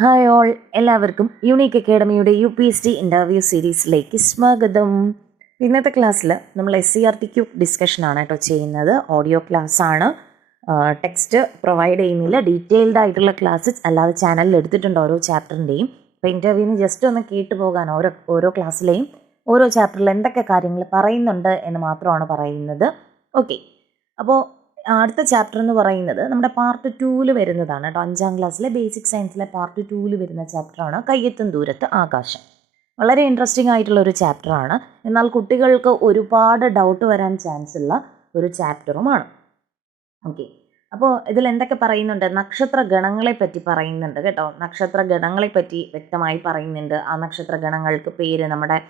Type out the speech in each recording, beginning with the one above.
Hi all, എല്ലാവർക്കും unique അക്കാഡമിയുടെ UPSC interview സീരീസിലേക്ക് സ്വാഗതം. ഇന്നത്തെ ക്ലാസ്സിൽ നമ്മൾ SCRTQ ഡിസ്കഷനാണ് കേട്ടോ ചെയ്യുന്നത്. ഓഡിയോ ക്ലാസ് ആണ്, ടെക്സ്റ്റ് പ്രൊവൈഡ് ചെയ്യുന്നില്ല. ഡീറ്റെയിൽഡ് ആയിട്ടുള്ള ക്ലാസ്സസ് അല്ലാതെ ചാനലിൽ എടുത്തിട്ടുണ്ട് ഓരോ ചാപ്റ്ററിൻ്റെയും. അപ്പോൾ ഇൻ്റർവ്യൂവിന് ജസ്റ്റ് ഒന്ന് കേട്ടു പോകാൻ ഓരോ ക്ലാസ്സിലെയും ഓരോ ചാപ്റ്ററിൽ എന്തൊക്കെ കാര്യങ്ങൾ പറയുന്നുണ്ട് എന്ന് മാത്രമാണ് പറയുന്നത്. ഓക്കെ, അപ്പോൾ അടുത്ത ചാപ്റ്റർ എന്ന് പറയുന്നത് നമ്മുടെ പാർട്ട് 2 വരുന്നതാണ് കേട്ടോ. 5ാം ക്ലാസ്സിലെ ബേസിക് സയൻസിലെ പാർട്ട് 2 വരുന്ന ചാപ്റ്ററാണ് കയ്യെത്തും ദൂരത്ത് ആകാശം. വളരെ ഇൻട്രസ്റ്റിംഗ് ആയിട്ടുള്ള ഒരു ചാപ്റ്ററാണ്. എന്നാൽ കുട്ടികൾക്ക് ഒരുപാട് ഡൗട്ട് വരാൻ ചാൻസ് ഉള്ള ഒരു ചാപ്റ്ററുമാണ്. ഓക്കെ, അപ്പോൾ ഇതിൽ എന്തൊക്കെ പറയുന്നുണ്ട്? നക്ഷത്ര ഗണങ്ങളെ പറ്റി പറയുന്നുണ്ട് കേട്ടോ. നക്ഷത്ര ഗണങ്ങളെ പറ്റി വ്യക്തമായി പറയുന്നുണ്ട്. ആ നക്ഷത്ര ഗണങ്ങൾക്ക് പേര് നമ്മുടെ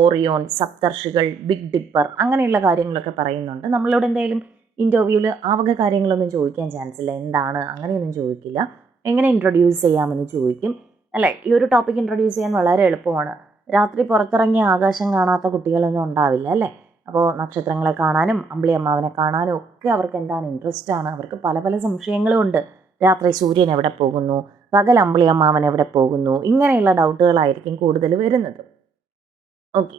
ഓറിയോൺ, സപ്തർഷികൾ, ബിഗ് ഡിപ്പർ, അങ്ങനെയുള്ള കാര്യങ്ങളൊക്കെ പറയുന്നുണ്ട്. നമ്മളോട് എന്തായാലും ഇൻ്റർവ്യൂവിൽ ആ വക കാര്യങ്ങളൊന്നും ചോദിക്കാൻ ചാൻസ് ഇല്ല. എന്താണ് അങ്ങനെയൊന്നും ചോദിക്കില്ല. എങ്ങനെ ഇൻട്രൊഡ്യൂസ് ചെയ്യാമെന്ന് ചോദിക്കും അല്ലേ. ഈ ഒരു ടോപ്പിക് ഇൻട്രൊഡ്യൂസ് ചെയ്യാൻ വളരെ എളുപ്പമാണ്. രാത്രി പുറത്തിറങ്ങിയ ആകാശം കാണാത്ത കുട്ടികളൊന്നും ഉണ്ടാവില്ല അല്ലേ. അപ്പോൾ നക്ഷത്രങ്ങളെ കാണാനും അമ്പിളി അമ്മാവനെ കാണാനും ഒക്കെ അവർക്ക് എന്താണ് ഇൻട്രസ്റ്റ് ആണ്. അവർക്ക് പല പല സംശയങ്ങളും ഉണ്ട്. രാത്രി സൂര്യൻ എവിടെ പോകുന്നു, പകൽ അമ്പിളി അമ്മാവൻ എവിടെ പോകുന്നു, ഇങ്ങനെയുള്ള ഡൗട്ടുകളായിരിക്കും കൂടുതൽ വരുന്നത്. ഓക്കെ,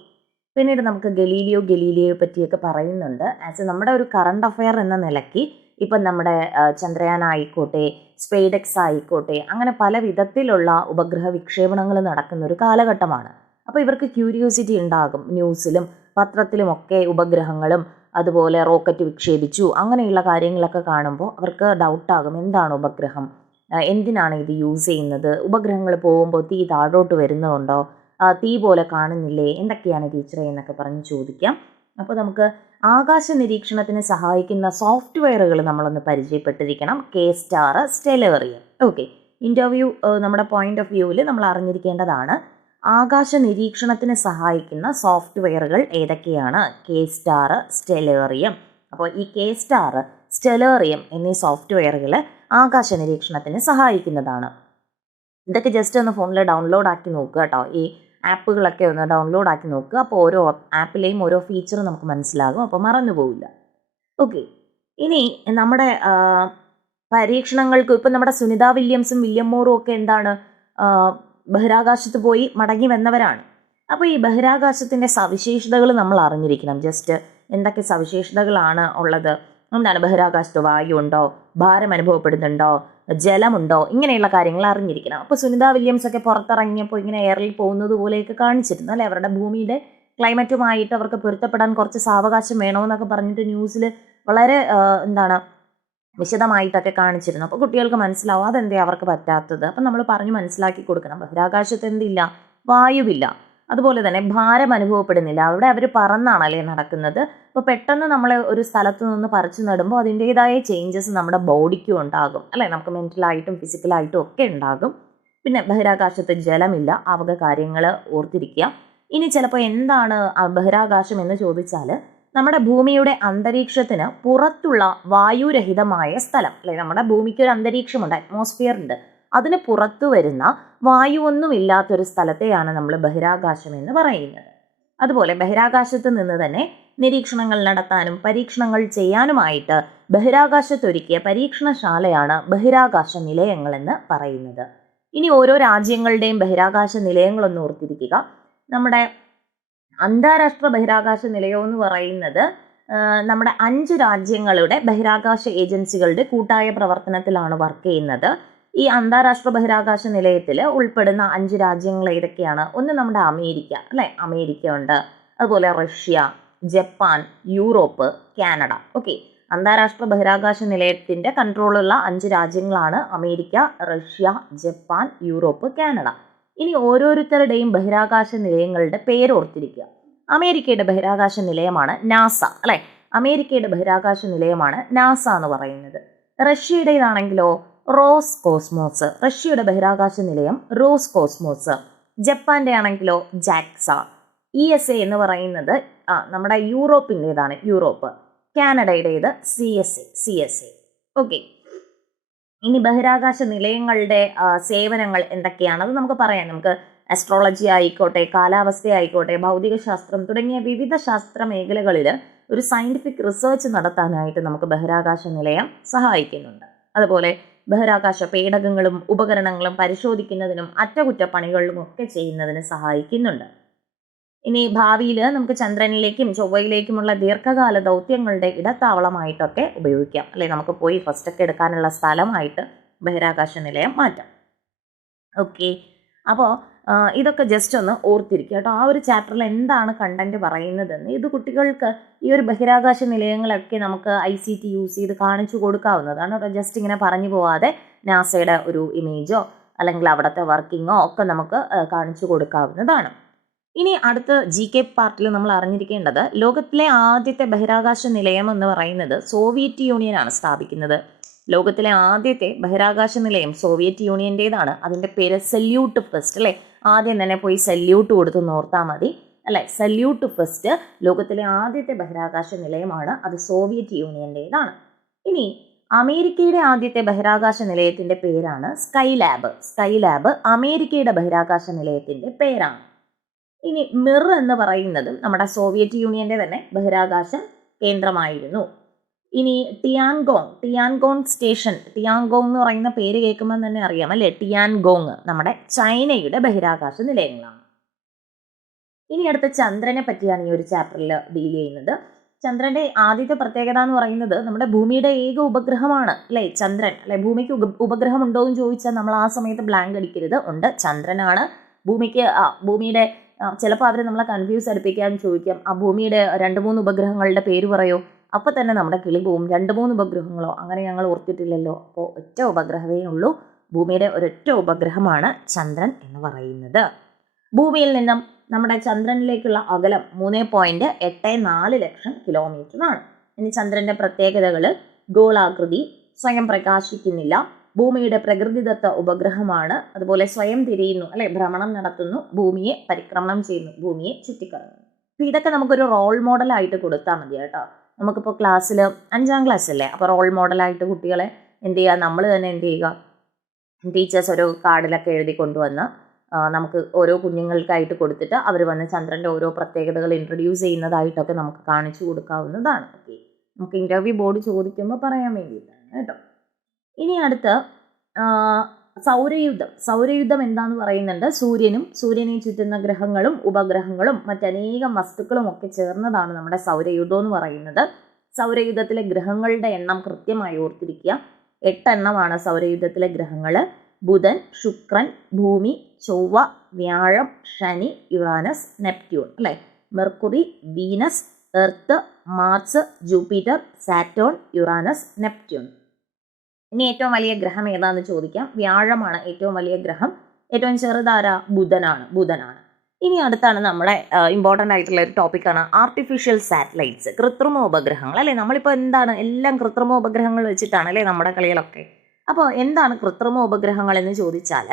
പിന്നീട് നമുക്ക് ഗലീലിയോയെ പറ്റിയൊക്കെ പറയുന്നുണ്ട്. ആസ് നമ്മുടെ ഒരു കറണ്ട് അഫെയർ എന്ന നിലയ്ക്ക് ഇപ്പം നമ്മുടെ ചന്ദ്രയാൻ ആയിക്കോട്ടെ, സ്പെയ്ഡെക്സ് ആയിക്കോട്ടെ, അങ്ങനെ പല വിധത്തിലുള്ള ഉപഗ്രഹ വിക്ഷേപണങ്ങൾ നടക്കുന്ന ഒരു കാലഘട്ടമാണ്. അപ്പോൾ ഇവർക്ക് ക്യൂരിയോസിറ്റി ഉണ്ടാകും. ന്യൂസിലും പത്രത്തിലുമൊക്കെ ഉപഗ്രഹങ്ങളും അതുപോലെ റോക്കറ്റ് വിക്ഷേപിച്ചു അങ്ങനെയുള്ള കാര്യങ്ങളൊക്കെ കാണുമ്പോൾ അവർക്ക് ഡൗട്ടാകും. എന്താണ് ഉപഗ്രഹം, എന്തിനാണ് ഇത് യൂസ് ചെയ്യുന്നത്, ഉപഗ്രഹങ്ങൾ പോകുമ്പോൾ തീ താഴോട്ട് വരുന്നുണ്ടോ, തീ പോലെ കാണുന്നില്ലേ, എന്തൊക്കെയാണ് ടീച്ചറെ എന്നൊക്കെ പറഞ്ഞ് ചോദിക്കാം. അപ്പോൾ നമുക്ക് ആകാശ നിരീക്ഷണത്തിന് സഹായിക്കുന്ന സോഫ്റ്റ്വെയറുകൾ നമ്മളൊന്ന് പരിചയപ്പെട്ടിരിക്കണം. K-STAR, Stellarium. ഓക്കെ, ഇൻ്റർവ്യൂ നമ്മുടെ പോയിന്റ് ഓഫ് വ്യൂവിൽ നമ്മൾ അറിഞ്ഞിരിക്കേണ്ടതാണ്. ആകാശ നിരീക്ഷണത്തിന് സഹായിക്കുന്ന സോഫ്റ്റ്വെയറുകൾ ഏതൊക്കെയാണ്? K-STAR, Stellarium. അപ്പോൾ ഈ K-STAR, സ്റ്റെലേറിയം എന്നീ സോഫ്റ്റ്വെയറുകൾ ആകാശ നിരീക്ഷണത്തിന് സഹായിക്കുന്നതാണ്. ഇതൊക്കെ ജസ്റ്റ് ഒന്ന് ഫോണിൽ ഡൗൺലോഡ് ആക്കി നോക്കുക കേട്ടോ. ഈ ആപ്പുകളൊക്കെ ഒന്ന് ഡൗൺലോഡ് ആക്കി നോക്കുക. അപ്പോൾ ഓരോ ആപ്പിലെയും ഓരോ ഫീച്ചർ നമുക്ക് മനസ്സിലാകും. അപ്പോൾ മറന്നു പോവില്ല. ഓക്കെ, ഇനി നമ്മുടെ പരീക്ഷണങ്ങൾക്ക് ഇപ്പം നമ്മുടെ സുനിത വില്യംസും വില്യം മോറും ഒക്കെ എന്താണ് ബഹിരാകാശത്ത് പോയി മടങ്ങി വന്നവരാണ്. അപ്പോൾ ഈ ബഹിരാകാശത്തിൻ്റെ സവിശേഷതകൾ നമ്മൾ അറിഞ്ഞിരിക്കണം. ജസ്റ്റ് എന്തൊക്കെ സവിശേഷതകളാണ് ഉള്ളത്, എന്താണ് ബഹിരാകാശത്ത് വായു ഉണ്ടോ, ഭാരം അനുഭവപ്പെടുന്നുണ്ടോ, ജലമുണ്ടോ, ഇങ്ങനെയുള്ള കാര്യങ്ങൾ അറിഞ്ഞിരിക്കണം. അപ്പോൾ സുനിത വില്യംസ് ഒക്കെ പുറത്തിറങ്ങിയപ്പോൾ ഇങ്ങനെ എയറിൽ പോകുന്നത് പോലെയൊക്കെ കാണിച്ചിരുന്നു അല്ലേ. അവരുടെ ഭൂമിയുടെ ക്ലൈമറ്റുമായിട്ട് അവർക്ക് പൊരുത്തപ്പെടാൻ കുറച്ച് സാവകാശം വേണമെന്നൊക്കെ പറഞ്ഞിട്ട് ന്യൂസിൽ വളരെ വിശദമായിട്ടൊക്കെ കാണിച്ചിരുന്നു. അപ്പോൾ കുട്ടികൾക്ക് മനസ്സിലാവും അതെന്തേ അവർക്ക് പറ്റാത്തത്. അപ്പം നമ്മൾ പറഞ്ഞ് മനസ്സിലാക്കി കൊടുക്കണം. ബഹിരാകാശത്ത് എന്തില്ല, വായുവില്ല, അതുപോലെ തന്നെ ഭാരം അനുഭവപ്പെടുന്നില്ല. അവിടെ അവർ പറന്നാണല്ലേ നടക്കുന്നത്. അപ്പോൾ പെട്ടെന്ന് നമ്മളെ ഒരു സ്ഥലത്ത് നിന്ന് പറിച്ചു നടുമ്പോൾ അതിൻ്റേതായ ചേഞ്ചസ് നമ്മുടെ ബോഡിക്കും ഉണ്ടാകും അല്ലേ. നമുക്ക് മെൻ്റലായിട്ടും ഫിസിക്കലായിട്ടും ഒക്കെ ഉണ്ടാകും. പിന്നെ ബഹിരാകാശത്ത് ജലമില്ല, ആ വക കാര്യങ്ങൾ ഓർത്തിരിക്കുക. ഇനി ചിലപ്പോൾ എന്താണ് ബഹിരാകാശം എന്ന് ചോദിച്ചാൽ നമ്മുടെ ഭൂമിയുടെ അന്തരീക്ഷത്തിന് പുറത്തുള്ള വായുരഹിതമായ സ്ഥലം അല്ലേ. നമ്മുടെ ഭൂമിക്ക് ഒരു അന്തരീക്ഷമുണ്ട്, അറ്റ്മോസ്ഫിയർ ഉണ്ട്. അതിന് പുറത്തു വരുന്ന വായുവൊന്നും ഇല്ലാത്തൊരു സ്ഥലത്തെയാണ് നമ്മൾ ബഹിരാകാശം എന്ന് പറയുന്നത്. അതുപോലെ ബഹിരാകാശത്ത് നിന്ന് തന്നെ നിരീക്ഷണങ്ങൾ നടത്താനും പരീക്ഷണങ്ങൾ ചെയ്യാനുമായിട്ട് ബഹിരാകാശത്തൊരുക്കിയ പരീക്ഷണശാലയാണ് ബഹിരാകാശ നിലയങ്ങളെന്ന് പറയുന്നത്. ഇനി ഓരോ രാജ്യങ്ങളുടെയും ബഹിരാകാശ നിലയങ്ങളൊന്ന് ഓർത്തിരിക്കുക. നമ്മുടെ അന്താരാഷ്ട്ര ബഹിരാകാശ നിലയം എന്ന് പറയുന്നത് നമ്മുടെ 5 രാജ്യങ്ങളുടെ ബഹിരാകാശ ഏജൻസികളുടെ കൂട്ടായ പ്രവർത്തനത്തിലാണ് വർക്ക് ചെയ്യുന്നത്. ഈ അന്താരാഷ്ട്ര ബഹിരാകാശ നിലയത്തിൽ ഉൾപ്പെടുന്ന 5 രാജ്യങ്ങൾ ഏതൊക്കെയാണ്? ഒന്ന് നമ്മുടെ അമേരിക്ക അല്ലേ, അമേരിക്ക ഉണ്ട്. അതുപോലെ Russia, Japan, Europe, Canada. Okay, അന്താരാഷ്ട്ര ബഹിരാകാശ നിലയത്തിൻ്റെ കൺട്രോളുള്ള 5 രാജ്യങ്ങളാണ് America, Russia, Japan, Europe, Canada. ഇനി ഓരോരുത്തരുടെയും ബഹിരാകാശ നിലയങ്ങളുടെ പേര് ഓർത്തിരിക്കുക. അമേരിക്കയുടെ ബഹിരാകാശ നിലയമാണ് നാസ അല്ലേ. അമേരിക്കയുടെ ബഹിരാകാശ നിലയമാണ് നാസ എന്ന് പറയുന്നത്. റഷ്യയുടേതാണെങ്കിലോ റോസ് കോസ്മോസ്. റഷ്യയുടെ ബഹിരാകാശ നിലയം റോസ് കോസ്മോസ്. ജപ്പാന്റെ ആണെങ്കിലോ ജാക്സ. ESA എന്ന് പറയുന്നത് നമ്മുടെ യൂറോപ്പിൻ്റെതാണ്, യൂറോപ്പ്. കാനഡയുടേത് CSA. ഓക്കെ, ഇനി ബഹിരാകാശ നിലയങ്ങളുടെ സേവനങ്ങൾ എന്തൊക്കെയാണത് നമുക്ക് പറയാം. നമുക്ക് അസ്ട്രോളജി ആയിക്കോട്ടെ, കാലാവസ്ഥ ആയിക്കോട്ടെ, ഭൗതിക ശാസ്ത്രം തുടങ്ങിയ വിവിധ ശാസ്ത്ര മേഖലകളിൽ ഒരു സയൻറ്റിഫിക് റിസർച്ച് നടത്താനായിട്ട് നമുക്ക് ബഹിരാകാശ നിലയം സഹായിക്കുന്നുണ്ട്. അതുപോലെ ബഹിരാകാശ പേടകങ്ങളും ഉപകരണങ്ങളും പരിശോധിക്കുന്നതിനും അറ്റകുറ്റപ്പണികളിലും ഒക്കെ ചെയ്യുന്നതിന് സഹായിക്കുന്നുണ്ട്. ഇനി ഭാവിയിൽ നമുക്ക് ചന്ദ്രനിലേക്കും ചൊവ്വയിലേക്കുമുള്ള ദീർഘകാല ദൗത്യങ്ങളുടെ ഇടത്താവളമായിട്ടൊക്കെ ഉപയോഗിക്കാം, അല്ലെ? നമുക്ക് പോയി ഫസ്റ്റ് ഒക്കെ എടുക്കാനുള്ള സ്ഥലമായിട്ട് ബഹിരാകാശ നിലയം മാറ്റാം. ഓക്കെ, അപ്പോൾ ഇതൊക്കെ ജസ്റ്റ് ഒന്ന് ഓർത്തിരിക്കുക കേട്ടോ. ആ ഒരു ചാപ്റ്ററിൽ എന്താണ് കണ്ടന്റ് പറയുന്നതെന്ന് ഇത് കുട്ടികൾക്ക് ഈ ഒരു ബഹിരാകാശ നിലയങ്ങളൊക്കെ നമുക്ക് ICT യൂസ് ചെയ്ത് കാണിച്ചു കൊടുക്കാവുന്നതാണ്. ജസ്റ്റ് ഇങ്ങനെ പറഞ്ഞു പോവാതെ നാസയുടെ ഒരു ഇമേജോ അല്ലെങ്കിൽ അവിടുത്തെ വർക്കിങ്ങോ ഒക്കെ നമുക്ക് കാണിച്ചു കൊടുക്കാവുന്നതാണ്. ഇനി അടുത്ത GK പാർട്ടിൽ നമ്മൾ അറിഞ്ഞിരിക്കേണ്ടത് ലോകത്തിലെ ആദ്യത്തെ ബഹിരാകാശ നിലയം എന്ന് പറയുന്നത് സോവിയറ്റ് യൂണിയനാണ് സ്ഥാപിക്കുന്നത്. ലോകത്തിലെ ആദ്യത്തെ ബഹിരാകാശ നിലയം സോവിയറ്റ് യൂണിയൻ്റേതാണ്. അതിൻ്റെ പേര് സല്യൂട്ട് ഫസ്റ്റ്, അല്ലേ? ആദ്യം തന്നെ പോയി സല്യൂട്ട് കൊടുത്ത് നോർത്താൽ മതി, അല്ലെ? സല്യൂട്ട് ഫസ്റ്റ് ലോകത്തിലെ ആദ്യത്തെ ബഹിരാകാശ നിലയമാണ്. അത് സോവിയറ്റ് യൂണിയൻ്റേതാണ്. ഇനി അമേരിക്കയുടെ ആദ്യത്തെ ബഹിരാകാശ നിലയത്തിൻ്റെ പേരാണ് സ്കൈലാബ്. സ്കൈലാബ് അമേരിക്കയുടെ ബഹിരാകാശ നിലയത്തിൻ്റെ പേരാണ്. ഇനി മിർ എന്ന് പറയുന്നത് നമ്മുടെ സോവിയറ്റ് യൂണിയൻ്റെ തന്നെ ബഹിരാകാശ കേന്ദ്രമായിരുന്നു. ഇനി ടിയാൻഗോങ് സ്റ്റേഷൻ, ടിയാൻഗോങ് എന്ന് പറയുന്ന പേര് കേൾക്കുമ്പോൾ തന്നെ അറിയാം, അല്ലേ? ടിയാൻഗോങ് നമ്മുടെ ചൈനയുടെ ബഹിരാകാശ നിലയങ്ങളാണ്. ഇനി അടുത്ത ചന്ദ്രനെ പറ്റിയാണ് ഈ ഒരു ചാപ്റ്ററിൽ ഡീൽ ചെയ്യുന്നത്. ചന്ദ്രന്റെ ആദ്യത്തെ പ്രത്യേകത എന്ന് പറയുന്നത് നമ്മുടെ ഭൂമിയുടെ ഏക ഉപഗ്രഹമാണ്, അല്ലേ? ചന്ദ്രൻ, അല്ലെ? ഭൂമിക്ക് ഉപഗ്രഹം ഉണ്ടോ എന്ന് ചോദിച്ചാൽ നമ്മൾ ആ സമയത്ത് ബ്ലാങ്ക് അടിക്കരുത്. ഉണ്ട്, ചന്ദ്രനാണ് ഭൂമിയുടെ ചിലപ്പോൾ അവർ നമ്മളെ കൺഫ്യൂസ് അടുപ്പിക്കാൻ ചോദിക്കാം, ആ ഭൂമിയുടെ 2-3 ഉപഗ്രഹങ്ങളുടെ പേര് പറയോ? അപ്പോൾ തന്നെ നമ്മുടെ കിളി പോവും. 2-3 ഉപഗ്രഹങ്ങളോ അങ്ങനെ ഞങ്ങൾ ഓർത്തിട്ടില്ലല്ലോ. അപ്പോൾ ഒറ്റ ഉപഗ്രഹമേ ഉള്ളൂ. ഭൂമിയുടെ ഒരൊറ്റ ഉപഗ്രഹമാണ് ചന്ദ്രൻ എന്ന് പറയുന്നത്. ഭൂമിയിൽ നിന്നും നമ്മുടെ ചന്ദ്രനിലേക്കുള്ള അകലം 3.84 ലക്ഷം കിലോമീറ്ററാണ്. ഇനി ചന്ദ്രന്റെ പ്രത്യേകതകൾ: ഗോളാകൃതി, സ്വയം പ്രകാശിക്കുന്നില്ല, ഭൂമിയുടെ പ്രകൃതിദത്ത ഉപഗ്രഹമാണ്, അതുപോലെ സ്വയം തിരിയുന്നു, അല്ലെ? ഭ്രമണം നടത്തുന്നു, ഭൂമിയെ പരിക്രമണം ചെയ്യുന്നു, ഭൂമിയെ ചുറ്റിക്കറങ്ങുന്നു. അപ്പോൾ ഇതൊക്കെ നമുക്കൊരു റോൾ മോഡലായിട്ട് കൊടുത്താൽ മതി കേട്ടോ. നമുക്കിപ്പോൾ ക്ലാസ്സിൽ 5ാം ക്ലാസ് അല്ലേ, അപ്പോൾ റോൾ മോഡലായിട്ട് കുട്ടികളെ എന്ത് ചെയ്യുക, നമ്മൾ തന്നെ എന്ത് ചെയ്യുക, ടീച്ചേഴ്സ് ഒരു കാർഡിലൊക്കെ എഴുതി കൊണ്ടുവന്ന് നമുക്ക് ഓരോ കുഞ്ഞുങ്ങൾക്കായിട്ട് കൊടുത്തിട്ട് അവർ വന്ന് ചന്ദ്രൻ്റെ ഓരോ പ്രത്യേകതകൾ ഇൻട്രൊഡ്യൂസ് ചെയ്യുന്നതായിട്ടൊക്കെ നമുക്ക് കാണിച്ചു കൊടുക്കാവുന്നതാണ്. ഓക്കെ, നമുക്ക് ഇൻ്റർവ്യൂ ബോർഡ് ചോദിക്കുമ്പോൾ പറയാൻ വേണ്ടിയിട്ടാണ് കേട്ടോ. ഇനി അടുത്ത് സൗരയുദ്ധം എന്താന്ന് പറയുന്നുണ്ട്. സൂര്യനെ ചുറ്റുന്ന ഗ്രഹങ്ങളും ഉപഗ്രഹങ്ങളും മറ്റനേകം വസ്തുക്കളും ഒക്കെ ചേർന്നതാണ് നമ്മുടെ സൗരയുദ്ധം എന്ന് പറയുന്നത്. സൗരയുദ്ധത്തിലെ ഗ്രഹങ്ങളുടെ എണ്ണം കൃത്യമായി ഓർത്തിരിക്കുക. 8 എണ്ണമാണ് സൗരയുദ്ധത്തിലെ ഗ്രഹങ്ങൾ: ബുധൻ, ശുക്രൻ, ഭൂമി, ചൊവ്വ, വ്യാഴം, ശനി, യുറാനസ്, നെപ്റ്റ്യൂൺ, അല്ലെ? Mercury, Venus, earth, Mars, Jupiter, Saturn, Uranus, Neptune. ഇനി ഏറ്റവും വലിയ ഗ്രഹം ഏതാന്ന് ചോദിക്കാം. വ്യാഴമാണ് ഏറ്റവും വലിയ ഗ്രഹം. ഏറ്റവും ചെറുതാര? ബുധനാണ്. ഇനി അടുത്താണ് നമ്മുടെ ഇമ്പോർട്ടൻ്റ് ആയിട്ടുള്ള ഒരു ടോപ്പിക്കാണ് ആർട്ടിഫിഷ്യൽ സാറ്റലൈറ്റ്സ്, കൃത്രിമ ഉപഗ്രഹങ്ങൾ, അല്ലേ? നമ്മളിപ്പോൾ എന്താണ് എല്ലാം കൃത്രിമ ഉപഗ്രഹങ്ങൾ വെച്ചിട്ടാണ്, അല്ലേ, നമ്മുടെ കളികളൊക്കെ. അപ്പോൾ എന്താണ് കൃത്രിമ ഉപഗ്രഹങ്ങൾ എന്ന് ചോദിച്ചാൽ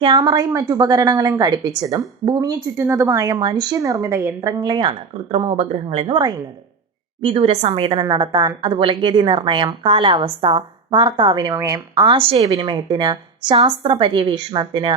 ക്യാമറയും മറ്റുപകരണങ്ങളും ഘടിപ്പിച്ചതും ഭൂമിയെ ചുറ്റുന്നതുമായ മനുഷ്യനിർമ്മിത യന്ത്രങ്ങളെയാണ് കൃത്രിമ ഉപഗ്രഹങ്ങൾ എന്ന് പറയുന്നത്. വിദൂര സംവേദനം നടത്താൻ, അതുപോലെ ഗതി നിർണയം, കാലാവസ്ഥ, വാർത്താവിനിമയം, ആശയവിനിമയത്തിന്, ശാസ്ത്ര പര്യവേഷണത്തിന്,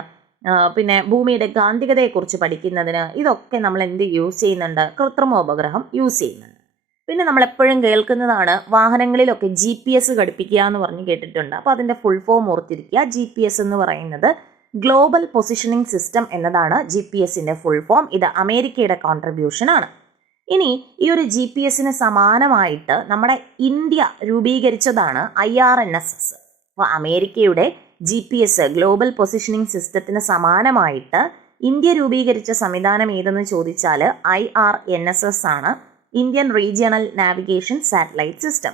പിന്നെ ഭൂമിയുടെ കാന്തികതയെക്കുറിച്ച് പഠിക്കുന്നതിന് ഇതൊക്കെ നമ്മൾ എന്ത് യൂസ് ചെയ്യുന്നുണ്ട്? കൃത്രിമ ഉപഗ്രഹം യൂസ് ചെയ്യുന്നുണ്ട്. പിന്നെ നമ്മൾ എപ്പോഴും കേൾക്കുന്നതാണ് വാഹനങ്ങളിലൊക്കെ GPS ഘടിപ്പിക്കുക എന്ന് പറഞ്ഞ് കേട്ടിട്ടുണ്ട്. അപ്പോൾ അതിൻ്റെ ഫുൾ ഫോം ഓർത്തിരിക്കുക. GPS എന്ന് പറയുന്നത് ഗ്ലോബൽ പൊസിഷനിങ് സിസ്റ്റം എന്നതാണ് GPS-ന്റെ ഫുൾ ഫോം. ഇത് അമേരിക്കയുടെ കോൺട്രിബ്യൂഷൻ ആണ്. ഇനി ഈ ഒരു GPS-ന് സമാനമായിട്ട് നമ്മുടെ ഇന്ത്യ രൂപീകരിച്ചതാണ് IRNSS. അപ്പോൾ അമേരിക്കയുടെ GPS ഗ്ലോബൽ പൊസിഷനിങ് സിസ്റ്റത്തിന് സമാനമായിട്ട് ഇന്ത്യ രൂപീകരിച്ച സംവിധാനം ഏതെന്ന് ചോദിച്ചാൽ IRNSS ആണ്, Indian regional navigation satellite system.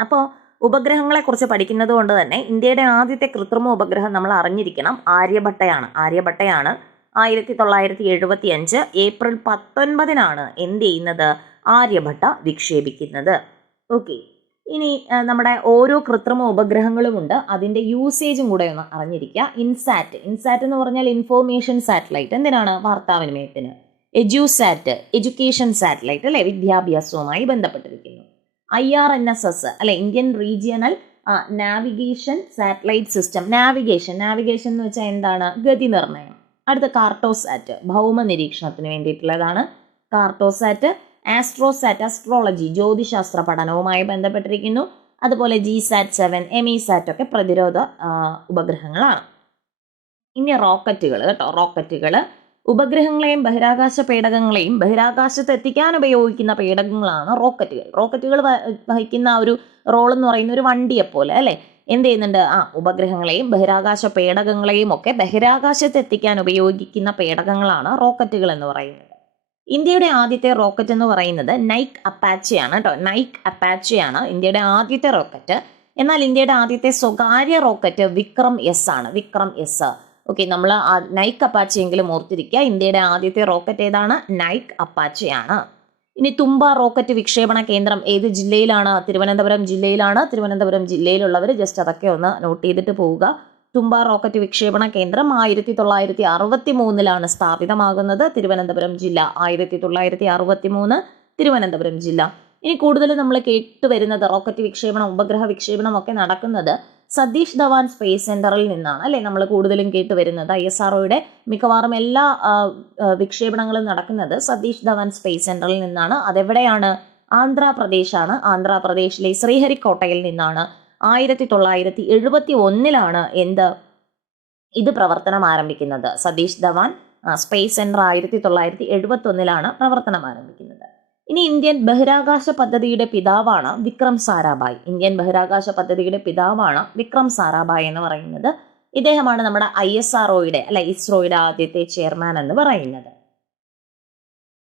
അപ്പോൾ ഉപഗ്രഹങ്ങളെക്കുറിച്ച് പഠിക്കുന്നത് കൊണ്ട് തന്നെ ഇന്ത്യയുടെ ആദ്യത്തെ കൃത്രിമ ഉപഗ്രഹം നമ്മൾ അറിഞ്ഞിരിക്കണം. ആര്യഭട്ടയാണ്. 1975 ഏപ്രിൽ 19 എന്ത് ചെയ്യുന്നത്? ആര്യഭട്ട വിക്ഷേപിക്കുന്നത്. ഓക്കെ, ഇനി നമ്മുടെ ഓരോ കൃത്രിമ ഉപഗ്രഹങ്ങളുമുണ്ട്, അതിൻ്റെ യൂസേജും കൂടെ ഒന്ന് അറിഞ്ഞിരിക്കുക. ഇൻസാറ്റ് എന്ന് പറഞ്ഞാൽ ഇൻഫോർമേഷൻ സാറ്റലൈറ്റ്, എന്തിനാണ്? വാർത്താവിനിമയത്തിന്. എഡ്യൂസാറ്റ് എഡ്യൂക്കേഷൻ സാറ്റലൈറ്റ്, അല്ലെ? വിദ്യാഭ്യാസവുമായി ബന്ധപ്പെട്ടിരിക്കുന്നു. IRNSS, അല്ലെ? Indian regional navigation satellite system. Navigation എന്ന് വെച്ചാൽ എന്താണ്? ഗതി നിർണയം. അടുത്ത കാർട്ടോസാറ്റ്, ഭൗമ നിരീക്ഷണത്തിന് വേണ്ടിയിട്ടുള്ളതാണ് കാർട്ടോസാറ്റ്. ആസ്ട്രോസാറ്റ്, അസ്ട്രോളജി, ജ്യോതിശാസ്ത്ര പഠനവുമായി ബന്ധപ്പെട്ടിരിക്കുന്നു. അതുപോലെ GSAT-7, EMISAT ഒക്കെ പ്രതിരോധ ഉപഗ്രഹങ്ങളാണ്. ഇനി റോക്കറ്റുകൾ കേട്ടോ. റോക്കറ്റുകൾ ഉപഗ്രഹങ്ങളെയും ബഹിരാകാശ പേടകങ്ങളെയും ബഹിരാകാശത്ത് എത്തിക്കാൻ ഉപയോഗിക്കുന്ന പേടകങ്ങളാണ് റോക്കറ്റുകൾ. റോക്കറ്റുകൾ വഹിക്കുന്ന ഒരു റോൾ എന്ന് പറയുന്ന ഒരു വണ്ടിയെപ്പോലെ അല്ലേ, എന്ത് ചെയ്യുന്നുണ്ട്, ഉപഗ്രഹങ്ങളെയും ബഹിരാകാശ പേടകങ്ങളെയും ഒക്കെ ബഹിരാകാശത്ത് എത്തിക്കാൻ ഉപയോഗിക്കുന്ന പേടകങ്ങളാണ് റോക്കറ്റുകൾ എന്ന് പറയുന്നത്. ഇന്ത്യയുടെ ആദ്യത്തെ റോക്കറ്റ് എന്ന് പറയുന്നത് നൈക്ക് അപ്പാച്ചെയാണ് കേട്ടോ. നൈക്ക് അപ്പാച്ചെയാണ് ഇന്ത്യയുടെ ആദ്യത്തെ റോക്കറ്റ്. എന്നാൽ ഇന്ത്യയുടെ ആദ്യത്തെ സ്വകാര്യ റോക്കറ്റ് വിക്രം എസ് ആണ്. വിക്രം എസ്. ഓക്കെ, നമ്മൾ നൈക്ക് അപ്പാച്ചെ എങ്കിലും ഓർത്തിരിക്കുക. ഇന്ത്യയുടെ ആദ്യത്തെ റോക്കറ്റ് ഏതാണ്? നൈക്ക് അപ്പാച്ചെയാണ്. ഇനി തുമ്പ റോക്കറ്റ് വിക്ഷേപണ കേന്ദ്രം ഏത് ജില്ലയിലാണ്? തിരുവനന്തപുരം ജില്ലയിലാണ്. തിരുവനന്തപുരം ജില്ലയിലുള്ളവർ ജസ്റ്റ് അതൊക്കെ ഒന്ന് നോട്ട് ചെയ്തിട്ട് പോവുക. തുമ്പ റോക്കറ്റ് വിക്ഷേപണ കേന്ദ്രം 1963 സ്ഥാപിതമാകുന്നത്. തിരുവനന്തപുരം ജില്ല. 1963 തിരുവനന്തപുരം ജില്ല. ഇനി കൂടുതൽ നമ്മൾ കേട്ടുവരുന്നത് റോക്കറ്റ് വിക്ഷേപണം, ഉപഗ്രഹ വിക്ഷേപണം ഒക്കെ നടക്കുന്നത് സതീഷ് ധവാൻ സ്പേസ് സെന്ററിൽ നിന്നാണ് അല്ലേ. നമ്മൾ കൂടുതലും കേട്ടുവരുന്നത് ISROയുടെ മിക്കവാറും എല്ലാ വിക്ഷേപണങ്ങളും നടക്കുന്നത് സതീഷ് ധവാൻ സ്പേസ് സെന്ററിൽ നിന്നാണ്. അതെവിടെയാണ്? ആന്ധ്രാപ്രദേശാണ്. ആന്ധ്രാപ്രദേശിലെ ശ്രീഹരിക്കോട്ടയിൽ നിന്നാണ്. 1971 ഇത് പ്രവർത്തനം ആരംഭിക്കുന്നത്. സതീഷ് ധവാൻ സ്പേസ് സെന്റർ 1971 പ്രവർത്തനം ആരംഭിക്കുന്നത്. ഇനി ഇന്ത്യൻ ബഹിരാകാശ പദ്ധതിയുടെ പിതാവാണ് വിക്രം സാരാഭായ്. ഇന്ത്യൻ ബഹിരാകാശ പദ്ധതിയുടെ പിതാവാണ് വിക്രം സാരാഭായ് എന്ന് പറയുന്നത്. ഇദ്ദേഹമാണ് നമ്മുടെ ISROയുടെ അല്ലെ ഇസ്രോയുടെ ആദ്യത്തെ ചെയർമാൻ എന്ന് പറയുന്നത്.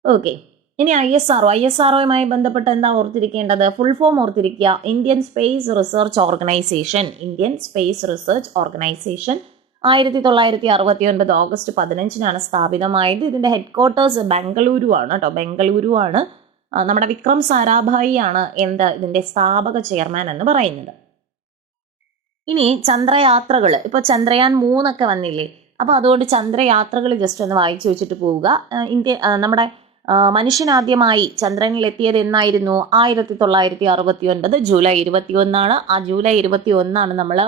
ഓക്കെ, ഇനി ISROയുമായി ബന്ധപ്പെട്ട് എന്താ ഓർത്തിരിക്കേണ്ടത്? ഫുൾ ഫോം ഓർത്തിരിക്കുക. Indian space research organisation. Indian space research organisation 1969 August 15 സ്ഥാപിതമായത്. ഇതിന്റെ ഹെഡ്ക്വാർട്ടേഴ്സ് ബംഗളൂരു ആണ് കേട്ടോ. ബംഗളൂരു ആണ്. നമ്മുടെ വിക്രം സാരാഭായി ആണ് ഇതിന്റെ സ്ഥാപക ചെയർമാൻ എന്ന് പറയുന്നത്. ഇനി ചന്ദ്രയാത്രകൾ, ഇപ്പൊ ചന്ദ്രയാൻ 3 ഒക്കെ വന്നില്ലേ, അപ്പൊ അതുകൊണ്ട് ചന്ദ്രയാത്രകൾ ജസ്റ്റ് ഒന്ന് വായിച്ചു വെച്ചിട്ട് പോവുക. നമ്മുടെ മനുഷ്യനാദ്യമായി ചന്ദ്രനിൽ എത്തിയത് എന്നായിരുന്നു? 1969 ജൂലൈ 21. ആ ജൂലൈ 21 നമ്മൾ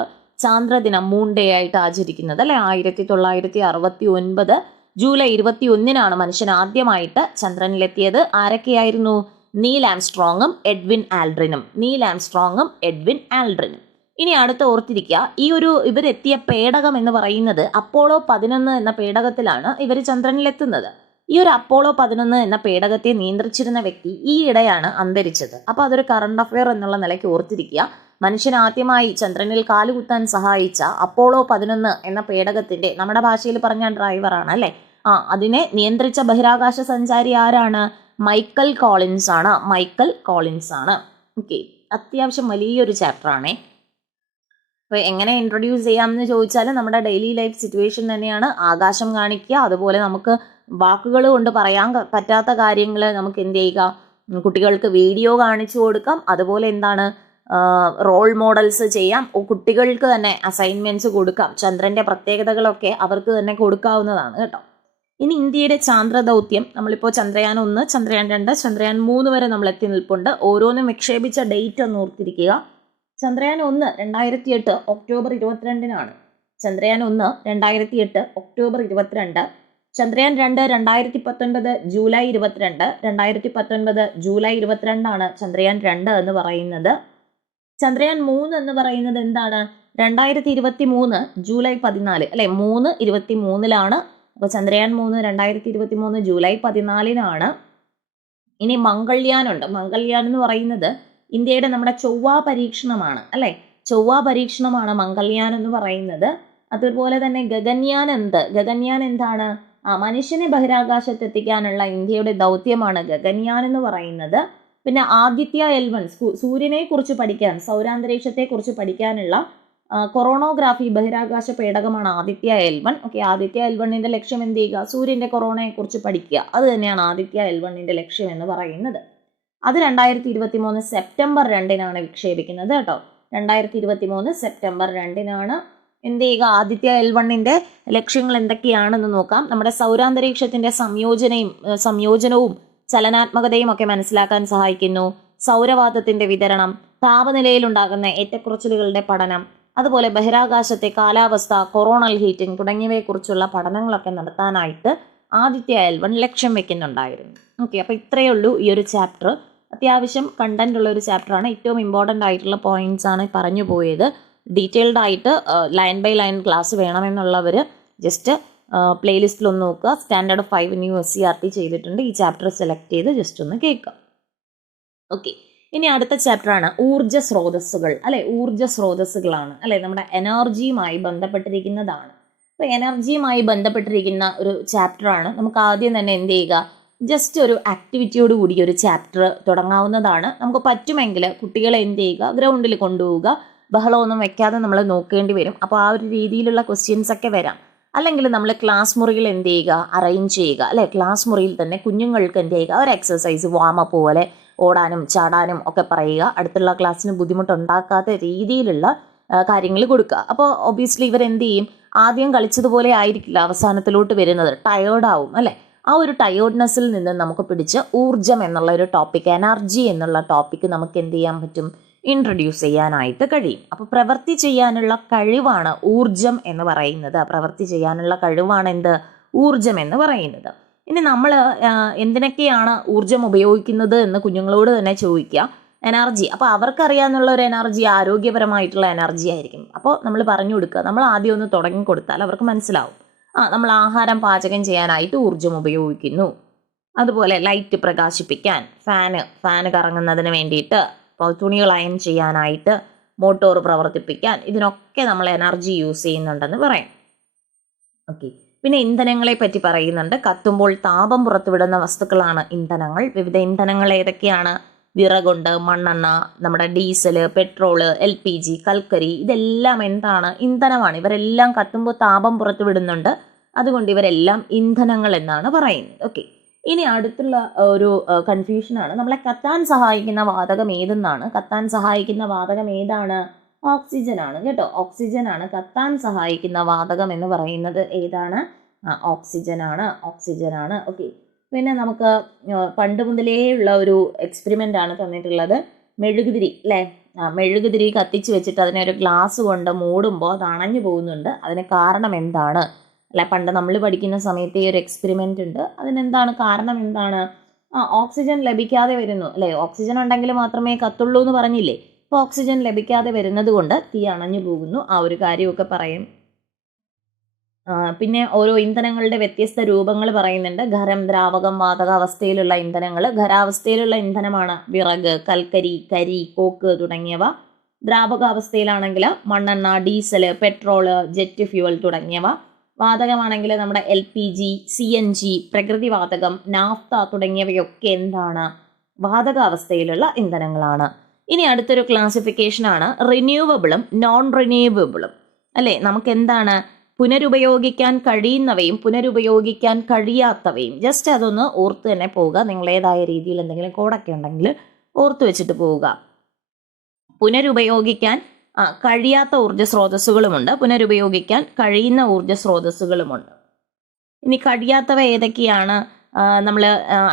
ചാന്ദ്രദിനം, മൂൺ ഡേ ആയിട്ട് ആചരിക്കുന്നത് അല്ലെ. 1969 ജൂലൈ 21 മനുഷ്യൻ ആദ്യമായിട്ട് ചന്ദ്രനിലെത്തിയത്. ആരൊക്കെയായിരുന്നു? നീൽ ആംസ്ട്രോങ്ങും എഡ്വിൻ ആൽഡ്രിനും. നീൽ ആംസ്ട്രോങ്ങും എഡ്വിൻ ആൽഡ്രിനും. ഇനി അടുത്ത് ഓർത്തിരിക്കുക, ഇവരെത്തിയ പേടകം എന്ന് പറയുന്നത് അപ്പോളോ 11 എന്ന പേടകത്തിലാണ് ഇവർ ചന്ദ്രനിലെത്തുന്നത്. ഈ ഒരു അപ്പോളോ 11 എന്ന പേടകത്തെ നിയന്ത്രിച്ചിരുന്ന വ്യക്തി ഈയിടെയാണ് അന്തരിച്ചത്. അപ്പോൾ അതൊരു കറണ്ട് അഫെയർ എന്നുള്ള നിലയ്ക്ക് ഓർത്തിരിക്കുക. മനുഷ്യൻ ആദ്യമായി ചന്ദ്രനിൽ കാലുകുത്താൻ സഹായിച്ച അപ്പോളോ 11 എന്ന പേടകത്തിന്റെ, നമ്മുടെ ഭാഷയിൽ പറഞ്ഞ ഡ്രൈവറാണ് അല്ലെ, അതിനെ നിയന്ത്രിച്ച ബഹിരാകാശ സഞ്ചാരി ആരാണ്? മൈക്കൽ കോളിൻസ് ആണ്. മൈക്കൽ കോളിൻസ് ആണ്. ഓക്കെ, അത്യാവശ്യം വലിയൊരു ചാപ്റ്റർ ആണേ. അപ്പോൾ എങ്ങനെ ഇൻട്രൊഡ്യൂസ് ചെയ്യാമെന്ന് ചോദിച്ചാൽ നമ്മുടെ ഡെയിലി ലൈഫ് സിറ്റുവേഷൻ തന്നെയാണ്. ആകാശം കാണിക്കുക, അതുപോലെ നമുക്ക് വാക്കുകൾ കൊണ്ട് പറയാൻ പറ്റാത്ത കാര്യങ്ങൾ നമുക്ക് എന്ത് ചെയ്യുക, കുട്ടികൾക്ക് വീഡിയോ കാണിച്ചു കൊടുക്കാം. അതുപോലെ റോൾ മോഡൽസ് ചെയ്യാം. കുട്ടികൾക്ക് തന്നെ അസൈൻമെന്റ്സ് കൊടുക്കാം. ചന്ദ്രന്റെ പ്രത്യേകതകളൊക്കെ അവർക്ക് തന്നെ കൊടുക്കാവുന്നതാണ് കേട്ടോ. ഇനി ഇന്ത്യയുടെ ചാന്ദ്രദൗത്യം, നമ്മളിപ്പോൾ ചന്ദ്രയാൻ 1, ചന്ദ്രയാൻ 2, ചന്ദ്രയാൻ 3 വരെ നമ്മൾ എത്തി നിൽപ്പുണ്ട്. ഓരോന്നും വിക്ഷേപിച്ച ഡേറ്റ് ഒന്ന് ഓർത്തിരിക്കുക. Chandrayaan 1 2008 October 22. Chandrayaan 1 2008 October 22. Chandrayaan 2 2019 July 22. 2019 July 22 Chandrayaan 2 എന്ന് പറയുന്നത്. ചന്ദ്രയാൻ 3 എന്ന് പറയുന്നത് എന്താണ്? 2023 ജൂലൈ 14 അല്ലെ. 3/23 അപ്പോൾ ചന്ദ്രയാൻ 3 2023 ജൂലൈ 14. ഇനി മംഗൾയാൻ ഉണ്ട്. മംഗൾയാൻ എന്ന് പറയുന്നത് ഇന്ത്യയുടെ നമ്മുടെ ചൊവ്വ പരീക്ഷണമാണ് അല്ലെ. ചൊവ്വ പരീക്ഷണമാണ് മംഗൾയാൻ എന്ന് പറയുന്നത്. അതുപോലെ തന്നെ ഗഗൻയാൻ ഗഗൻയാൻ എന്താണ്? മനുഷ്യനെ ബഹിരാകാശത്ത് എത്തിക്കാനുള്ള ഇന്ത്യയുടെ ദൗത്യമാണ് ഗഗൻയാൻ എന്ന് പറയുന്നത്. പിന്നെ ആദിത്യ L1 സൂര്യനെ കുറിച്ച് പഠിക്കാൻ, സൗരാന്തരീക്ഷത്തെ കുറിച്ച് പഠിക്കാനുള്ള കൊറോണോഗ്രാഫി ബഹിരാകാശ പേടകമാണ് ആദിത്യ L1. ഓക്കെ, ആദിത്യ L1ന്റെ ലക്ഷ്യം എന്ത് ചെയ്യുക? സൂര്യന്റെ കൊറോണയെ കുറിച്ച് പഠിക്കുക. അത് തന്നെയാണ് ആദിത്യ L1ന്റെ ലക്ഷ്യം എന്ന് പറയുന്നത്. അത് 2023 സെപ്റ്റംബർ 2 വിക്ഷേപിക്കുന്നത് കേട്ടോ. 2023 സെപ്റ്റംബർ 2 എന്ത് ചെയ്യുക? ആദിത്യ L1ന്റെ ലക്ഷ്യങ്ങൾ എന്തൊക്കെയാണെന്ന് നോക്കാം. നമ്മുടെ സൗരാന്തരീക്ഷത്തിന്റെ സംയോജനവും ചലനാത്മകതയും ഒക്കെ മനസ്സിലാക്കാൻ സഹായിക്കുന്നു. സൗരവാതത്തിന്റെ വിതരണം, താപനിലയിൽ ഉണ്ടാകുന്ന ഏറ്റക്കുറച്ചിലുകളുടെ പഠനം, അതുപോലെ ബഹിരാകാശത്തെ കാലാവസ്ഥ, കൊറോണൽ ഹീറ്റിംഗ് തുടങ്ങിയവയെക്കുറിച്ചുള്ള പഠനങ്ങളൊക്കെ നടത്താനായിട്ട് ആദിത്യ L1 ലക്ഷ്യം വെക്കുന്നുണ്ടായിരുന്നു. ഓക്കെ, അപ്പോൾ ഇത്രയേ ഉള്ളൂ ഈ ഒരു ചാപ്റ്റർ. അത്യാവശ്യം കണ്ടന്റ് ഉള്ള ഒരു ചാപ്റ്ററാണ്. ഏറ്റവും ഇമ്പോർട്ടൻ്റ് ആയിട്ടുള്ള പോയിന്റ്സ് ആണ് പറഞ്ഞു പോയത്. ഡീറ്റെയിൽഡ് ആയിട്ട് ലൈൻ ബൈ ലൈൻ ക്ലാസ് വേണമെന്നുള്ളവർ ജസ്റ്റ് പ്ലേലിസ്റ്റിലൊന്ന് നോക്കുക. സ്റ്റാൻഡേർഡ് 5 ന്യൂ SCERT ചെയ്തിട്ടുണ്ട്. ഈ ചാപ്റ്റർ സെലക്ട് ചെയ്ത് ജസ്റ്റ് ഒന്ന് കേൾക്കുക. ഓക്കെ, ഇനി അടുത്ത ചാപ്റ്ററാണ് ഊർജ്ജ സ്രോതസ്സുകൾ. അല്ലെ, ഊർജ്ജ സ്രോതസ്സുകളാണ് അല്ലെ, നമ്മുടെ എനർജിയുമായി ബന്ധപ്പെട്ടിരിക്കുന്നതാണ്. അപ്പോൾ എനർജിയുമായി ബന്ധപ്പെട്ടിരിക്കുന്ന ഒരു ചാപ്റ്ററാണ്. നമുക്ക് ആദ്യം തന്നെ എന്ത് ചെയ്യുക, ജസ്റ്റ് ഒരു ആക്ടിവിറ്റിയോട് കൂടി ഒരു ചാപ്റ്റർ തുടങ്ങാവുന്നതാണ്. നമുക്ക് പറ്റുമെങ്കിൽ കുട്ടികളെ എന്ത് ചെയ്യുക, ഗ്രൗണ്ടിൽ കൊണ്ടുപോവുക. ബഹളമൊന്നും വെക്കാതെ നമ്മൾ നോക്കേണ്ടി വരും. അപ്പോൾ ആ ഒരു രീതിയിലുള്ള ക്വസ്റ്റ്യൻസ് ഒക്കെ വരാം. അല്ലെങ്കിൽ നമ്മൾ ക്ലാസ് മുറിയിൽ എന്ത് ചെയ്യുക, അറേഞ്ച് ചെയ്യുക അല്ലെ, ക്ലാസ് മുറിയിൽ തന്നെ കുഞ്ഞുങ്ങൾക്ക് എന്ത് ചെയ്യുക, ഒരു എക്സസൈസ് വാമപ്പ് പോലെ ഓടാനും ചാടാനും ഒക്കെ പറയുക. അടുത്തുള്ള ക്ലാസ്സിന് ബുദ്ധിമുട്ടുണ്ടാക്കാത്ത രീതിയിലുള്ള കാര്യങ്ങൾ കൊടുക്കുക. അപ്പോൾ ഒബിയസ്ലി ഇവരെന്ത് ചെയ്യും, ആദ്യം കളിച്ചതുപോലെ ആയിരിക്കില്ല അവസാനത്തിലോട്ട് വരുന്നത്, ടയേർഡാവും അല്ലേ. ആ ഒരു ടയേർഡ്നെസ്സിൽ നിന്ന് നമുക്ക് പിടിച്ച് ഊർജം എന്നുള്ള ഒരു ടോപ്പിക്, എനർജി എന്നുള്ള ടോപ്പിക്ക് നമുക്ക് എന്ത് ചെയ്യാൻ പറ്റും, ഇൻട്രൊഡ്യൂസ് ചെയ്യാനായിട്ട് കഴിയും. അപ്പോൾ പ്രവൃത്തി ചെയ്യാനുള്ള കഴിവാണ് ഊർജം എന്ന് പറയുന്നത്. പ്രവൃത്തി ചെയ്യാനുള്ള കഴിവാണ് എന്ത്, ഊർജം എന്ന് പറയുന്നത്. ഇനി നമ്മൾ എന്തിനൊക്കെയാണ് ഊർജം ഉപയോഗിക്കുന്നത് എന്ന് കുഞ്ഞുങ്ങളോട് തന്നെ ചോദിക്കുക. എനർജി, അപ്പോൾ അവർക്കറിയാവുന്ന ഒരു എനർജി ആരോഗ്യപരമായിട്ടുള്ള എനർജി ആയിരിക്കും. അപ്പോൾ നമ്മൾ പറഞ്ഞു കൊടുക്കുക, നമ്മൾ ആദ്യം ഒന്ന് തുടങ്ങി കൊടുത്താൽ അവർക്ക് മനസ്സിലാവും. നമ്മൾ ആഹാരം പാചകം ചെയ്യാനായിട്ട് ഊർജം ഉപയോഗിക്കുന്നു. അതുപോലെ ലൈറ്റ് പ്രകാശിപ്പിക്കാൻ, ഫാന് കറങ്ങുന്നതിന് വേണ്ടിയിട്ട്, അപ്പോൾ തുണികൾ അയൺ ചെയ്യാനായിട്ട്, മോട്ടോർ പ്രവർത്തിപ്പിക്കാൻ, ഇതിനൊക്കെ നമ്മൾ എനർജി യൂസ് ചെയ്യുന്നുണ്ടെന്ന് പറയാം. ഓക്കെ, പിന്നെ ഇന്ധനങ്ങളെ പറ്റി പറയുന്നുണ്ട്. കത്തുമ്പോൾ താപം പുറത്തുവിടുന്ന വസ്തുക്കളാണ് ഇന്ധനങ്ങൾ. വിവിധ ഇന്ധനങ്ങൾ ഏതൊക്കെയാണ്, വിറകുണ്ട്, മണ്ണെണ്ണ, നമ്മുടെ ഡീസല്, പെട്രോള്, LPG, കൽക്കരി, ഇതെല്ലാം എന്താണ്, ഇന്ധനമാണ്. ഇവരെല്ലാം കത്തുമ്പോൾ താപം പുറത്തുവിടുന്നുണ്ട്. അതുകൊണ്ട് ഇവരെല്ലാം ഇന്ധനങ്ങൾ എന്നാണ് പറയുന്നത്. ഓക്കെ, ഇനി അടുത്തുള്ള ഒരു കൺഫ്യൂഷനാണ്, നമ്മളെ കത്താൻ സഹായിക്കുന്ന വാതകം ഏതെന്നാണ്. കത്താൻ സഹായിക്കുന്ന വാതകം ഏതാണ്, ഓക്സിജൻ ആണ് കേട്ടോ. ഓക്സിജൻ ആണ് കത്താൻ സഹായിക്കുന്ന വാതകം എന്ന് പറയുന്നത്. ഏതാണ്, ഓക്സിജൻ ആണ്. ഓക്കെ, പിന്നെ നമുക്ക് പണ്ട് മുതലേ ഉള്ള ഒരു എക്സ്പെരിമെൻ്റ് ആണ് തന്നിട്ടുള്ളത്. മെഴുകുതിരി അല്ലേ, മെഴുകുതിരി കത്തിച്ച് വെച്ചിട്ട് അതിനെ ഒരു ഗ്ലാസ് കൊണ്ട് മൂടുമ്പോൾ അത് അണഞ്ഞു പോകുന്നുണ്ട്. അതിന് കാരണം എന്താണ്, അല്ല പണ്ട് നമ്മൾ പഠിക്കുന്ന സമയത്ത് ഈ ഒരു എക്സ്പെരിമെൻ്റ് ഉണ്ട്. അതിനെന്താണ് കാരണം, എന്താണ്, ഓക്സിജൻ ലഭിക്കാതെ വരുന്നു അല്ലേ. ഓക്സിജൻ ഉണ്ടെങ്കിൽ മാത്രമേ കത്തുള്ളൂ എന്ന് പറഞ്ഞില്ലേ. അപ്പോൾ ഓക്സിജൻ ലഭിക്കാതെ വരുന്നത് കൊണ്ട് തീ അണഞ്ഞു പോകുന്നു. ആ ഒരു കാര്യമൊക്കെ പറയും. പിന്നെ ഓരോ ഇന്ധനങ്ങളുടെ വ്യത്യസ്ത രൂപങ്ങൾ പറയുന്നുണ്ട്. ഖരം, ദ്രാവകം, വാതകാവസ്ഥയിലുള്ള ഇന്ധനങ്ങൾ. ഖരാവസ്ഥയിലുള്ള ഇന്ധനമാണ് വിറക്, കൽക്കരി, കരി, കോക്ക് തുടങ്ങിയവ. ദ്രാവകാവസ്ഥയിലാണെങ്കിൽ മണ്ണെണ്ണ, ഡീസല്, പെട്രോള്, ജെറ്റ് ഫ്യൂവൽ തുടങ്ങിയവ. വാതകമാണെങ്കിൽ നമ്മുടെ LPG, CNG, പ്രകൃതിവാതകം, നാഫ്ത തുടങ്ങിയവയൊക്കെ എന്താണ്, വാതകാവസ്ഥയിലുള്ള ഇന്ധനങ്ങളാണ്. ഇനി അടുത്തൊരു ക്ലാസിഫിക്കേഷനാണ് റിന്യൂവബിളും നോൺ റിന്യൂവബിളും അല്ലേ. നമുക്ക് എന്താണ്, പുനരുപയോഗിക്കാൻ കഴിയുന്നവയും പുനരുപയോഗിക്കാൻ കഴിയാത്തവയും. ജസ്റ്റ് അതൊന്ന് ഓർത്ത് തന്നെ പോവുക. നിങ്ങളേതായ രീതിയിൽ എന്തെങ്കിലും കോഡൊക്കെ ഉണ്ടെങ്കിൽ ഓർത്ത് വെച്ചിട്ട് പോവുക. പുനരുപയോഗിക്കാൻ കഴിയാത്ത ഊർജ്ജ സ്രോതസ്സുകളുമുണ്ട്, പുനരുപയോഗിക്കാൻ കഴിയുന്ന ഊർജ്ജ സ്രോതസ്സുകളുമുണ്ട്. ഇനി കഴിയാത്തവ ഏതൊക്കെയാണ്, നമ്മൾ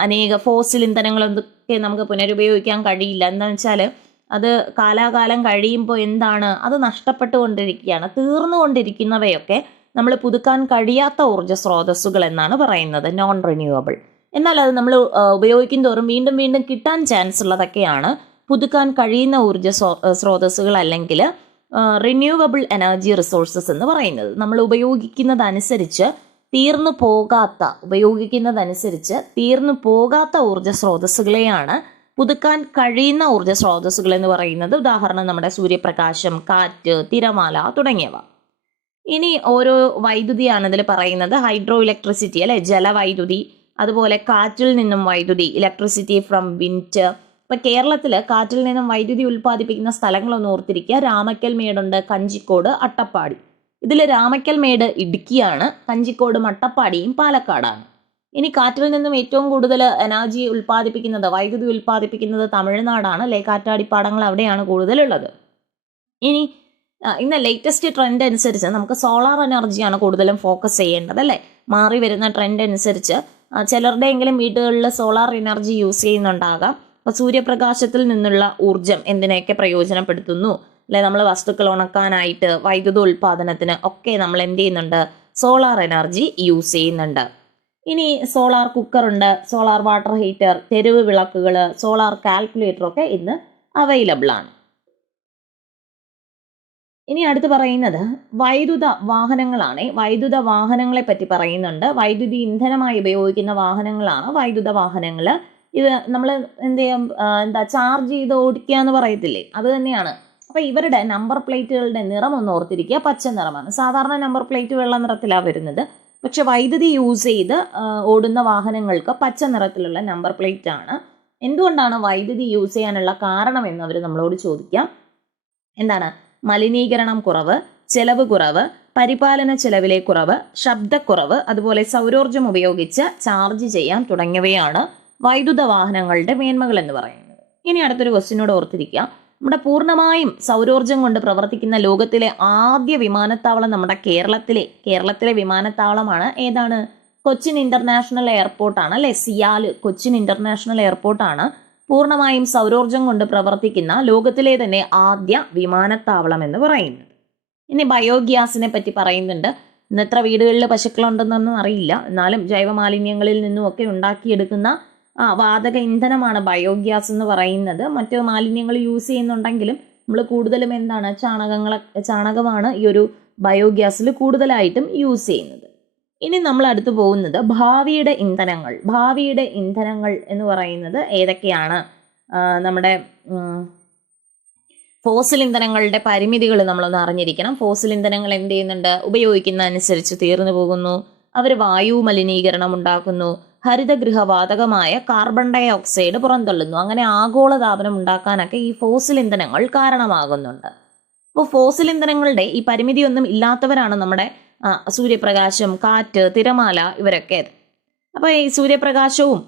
അനേക ഫോസിൽ ഇന്ധനങ്ങളൊക്കെ നമുക്ക് പുനരുപയോഗിക്കാൻ കഴിയില്ല. എന്താണെന്ന് വെച്ചാൽ അത് കാലാകാലം കഴിയുമ്പോൾ എന്താണ്, അത് നഷ്ടപ്പെട്ടുകൊണ്ടിരിക്കുകയാണ്. തീർന്നുകൊണ്ടിരിക്കുന്നവയൊക്കെ നമ്മൾ പുതുക്കാൻ കഴിയാത്ത ഊർജ്ജ സ്രോതസ്സുകൾ എന്നാണ് പറയുന്നത്, നോൺ റിന്യൂവബിൾ. എന്നാൽ അത് നമ്മൾ ഉപയോഗിക്കും തോറും വീണ്ടും വീണ്ടും കിട്ടാൻ ചാൻസ് ഉള്ളതൊക്കെയാണ് പുതുക്കാൻ കഴിയുന്ന ഊർജ്ജ സ്രോതസ്സുകൾ, അല്ലെങ്കിൽ റിന്യൂവബിൾ എനർജി റിസോഴ്സസ് എന്ന് പറയുന്നത്. നമ്മൾ ഉപയോഗിക്കുന്നതനുസരിച്ച് തീർന്നു പോകാത്ത ഊർജ്ജ സ്രോതസ്സുകളെയാണ് പുതുക്കാൻ കഴിയുന്ന ഊർജ്ജ സ്രോതസ്സുകൾ എന്ന് പറയുന്നത്. ഉദാഹരണം നമ്മുടെ സൂര്യപ്രകാശം, കാറ്റ്, തിരമാല തുടങ്ങിയവ. ഇനി ഓരോ വൈദ്യുതിയാണ് ഇതിൽ പറയുന്നത്. ഹൈഡ്രോ ഇലക്ട്രിസിറ്റി അല്ലെ, ജലവൈദ്യുതി. അതുപോലെ കാറ്റിൽ നിന്നും വൈദ്യുതി, ഇലക്ട്രിസിറ്റി ഫ്രം വിൻഡ്. ഇപ്പം കേരളത്തിൽ കാറ്റിൽ നിന്നും വൈദ്യുതി ഉൽപ്പാദിപ്പിക്കുന്ന സ്ഥലങ്ങളൊന്ന് ഓർത്തിരിക്കുക. രാമക്കൽ മേടുണ്ട്, കഞ്ചിക്കോട്, അട്ടപ്പാടി. ഇതിൽ രാമക്കൽ മേട് ഇടുക്കിയാണ്, കഞ്ചിക്കോടും അട്ടപ്പാടിയും പാലക്കാടാണ്. ഇനി കാറ്റിൽ നിന്നും ഏറ്റവും കൂടുതൽ എനർജി ഉൽപ്പാദിപ്പിക്കുന്നത്, വൈദ്യുതി ഉൽപ്പാദിപ്പിക്കുന്നത് തമിഴ്നാടാണ് അല്ലെ. കാറ്റാടിപ്പാടങ്ങൾ അവിടെയാണ് കൂടുതലുള്ളത്. ഇനി ഇന്ന് ലേറ്റസ്റ്റ് ട്രെൻഡ് അനുസരിച്ച് നമുക്ക് സോളാർ എനർജിയാണ് കൂടുതലും ഫോക്കസ് ചെയ്യേണ്ടത് അല്ലേ. മാറി വരുന്ന ട്രെൻഡ് അനുസരിച്ച് ചിലരുടെയെങ്കിലും വീടുകളിൽ സോളാർ എനർജി യൂസ് ചെയ്യുന്നുണ്ടാകാം. അപ്പോൾ സൂര്യപ്രകാശത്തിൽ നിന്നുള്ള ഊർജം എന്തിനെയൊക്കെ പ്രയോജനപ്പെടുത്തുന്നു അല്ലെ. നമ്മൾ വസ്തുക്കൾ ഉണക്കാനായിട്ട്, വൈദ്യുത ഉൽപ്പാദനത്തിന് ഒക്കെ നമ്മൾ എന്ത് ചെയ്യുന്നുണ്ട്, സോളാർ എനർജി യൂസ് ചെയ്യുന്നുണ്ട്. ഇനി സോളാർ കുക്കറുണ്ട്, സോളാർ വാട്ടർ ഹീറ്റർ, തെരുവ് വിളക്കുകൾ, സോളാർ കാൽക്കുലേറ്റർ ഒക്കെ ഇന്ന് അവൈലബിൾ ആണ്. ഇനി അടുത്ത് പറയുന്നത് വൈദ്യുത വാഹനങ്ങളാണ്. വൈദ്യുത വാഹനങ്ങളെ പറ്റി പറയുന്നുണ്ട്. വൈദ്യുതി ഇന്ധനമായി ഉപയോഗിക്കുന്ന വാഹനങ്ങളാണ് വൈദ്യുത വാഹനങ്ങൾ. ഇത് നമ്മൾ എന്ത് ചെയ്യാം, ചാർജ് ചെയ്ത് ഓടിക്കുക എന്ന് പറയത്തില്ലേ, അത് തന്നെയാണ്. അപ്പോൾ ഇവരുടെ നമ്പർ പ്ലേറ്റുകളുടെ നിറം ഒന്ന് ഓർത്തിരിക്കുക, പച്ച നിറമാണ്. സാധാരണ നമ്പർ പ്ലേറ്റ് വെള്ള നിറത്തിലാണ് വരുന്നത്. പക്ഷെ വൈദ്യുതി യൂസ് ചെയ്ത് ഓടുന്ന വാഹനങ്ങൾക്ക് പച്ച നിറത്തിലുള്ള നമ്പർ പ്ലേറ്റ് ആണ്. എന്തുകൊണ്ടാണ് വൈദ്യുതി യൂസ് ചെയ്യാനുള്ള കാരണം എന്ന് അവർ നമ്മളോട് ചോദിക്കാം. എന്താണ്? മലിനീകരണം കുറവ്, ചെലവ് കുറവ്, പരിപാലന ചെലവിലെ കുറവ്, ശബ്ദക്കുറവ്, അതുപോലെ സൗരോർജ്ജം ഉപയോഗിച്ച് ചാർജ് ചെയ്യാൻ തുടങ്ങിയവയാണ് വൈദ്യുത വാഹനങ്ങളുടെ മേന്മകൾ എന്ന് പറയുന്നത്. ഇനി അടുത്തൊരു ക്വസ്റ്റ്യനോട് ഓർത്തിരിക്കുക. നമ്മുടെ പൂർണ്ണമായും സൗരോർജ്ജം കൊണ്ട് പ്രവർത്തിക്കുന്ന ലോകത്തിലെ ആദ്യ വിമാനത്താവളം നമ്മുടെ കേരളത്തിലെ വിമാനത്താവളമാണ്. ഏതാണ്? കൊച്ചിൻ ഇന്റർനാഷണൽ എയർപോർട്ടാണ് അല്ലെ. സിയാൽ കൊച്ചിൻ ഇന്റർനാഷണൽ എയർപോർട്ടാണ് പൂർണ്ണമായും സൗരോർജ്ജം കൊണ്ട് പ്രവർത്തിക്കുന്ന ലോകത്തിലെ തന്നെ ആദ്യ വിമാനത്താവളം എന്ന് പറയുന്നത്. ഇനി ബയോഗ്യാസിനെ പറ്റി പറയുന്നുണ്ട്. ഇന്ന് എത്ര വീടുകളിൽ പശുക്കളുണ്ടെന്നൊന്നും അറിയില്ല, എന്നാലും ജൈവമാലിന്യങ്ങളിൽ നിന്നുമൊക്കെ ഉണ്ടാക്കിയെടുക്കുന്ന വാതക ഇന്ധനമാണ് ബയോഗ്യാസ് എന്ന് പറയുന്നത്. മറ്റു മാലിന്യങ്ങൾ യൂസ് ചെയ്യുന്നുണ്ടെങ്കിലും നമ്മൾ കൂടുതലും എന്താണ്, ചാണകമാണ് ഈ ഒരു ബയോഗ്യാസിൽ കൂടുതലായിട്ടും യൂസ് ചെയ്യുന്നത്. ഇനി നമ്മൾ അടുത്ത് പോകുന്നത് ഭാവിയുടെ ഇന്ധനങ്ങൾ എന്ന് പറയുന്നത് ഏതൊക്കെയാണ്? നമ്മുടെ ഫോസിൽ ഇന്ധനങ്ങളുടെ പരിമിതികൾ നമ്മളൊന്ന് അറിഞ്ഞിരിക്കണം. ഫോസിൽ ഇന്ധനങ്ങൾ എന്ത് ചെയ്യുന്നുണ്ട്? ഉപയോഗിക്കുന്ന അനുസരിച്ച് തീർന്നു പോകുന്നു. അവർ വായു മലിനീകരണം ഉണ്ടാക്കുന്നു, ഹരിതഗൃഹവാതകമായ കാർബൺ ഡൈ ഓക്സൈഡ് പുറന്തള്ളുന്നു. അങ്ങനെ ആഗോളതാപനം ഉണ്ടാക്കാനൊക്കെ ഈ ഫോസിൽ ഇന്ധനങ്ങൾ കാരണമാകുന്നുണ്ട്. അപ്പോൾ ഫോസിൽ ഇന്ധനങ്ങളുടെ ഈ പരിമിതിയൊന്നും ഇല്ലാത്തവരാണ് നമ്മുടെ സൂര്യപ്രകാശം, കാറ്റ്, തിരമാല ഇവരൊക്കെ. അപ്പോൾ ഈ സൂര്യപ്രകാശവും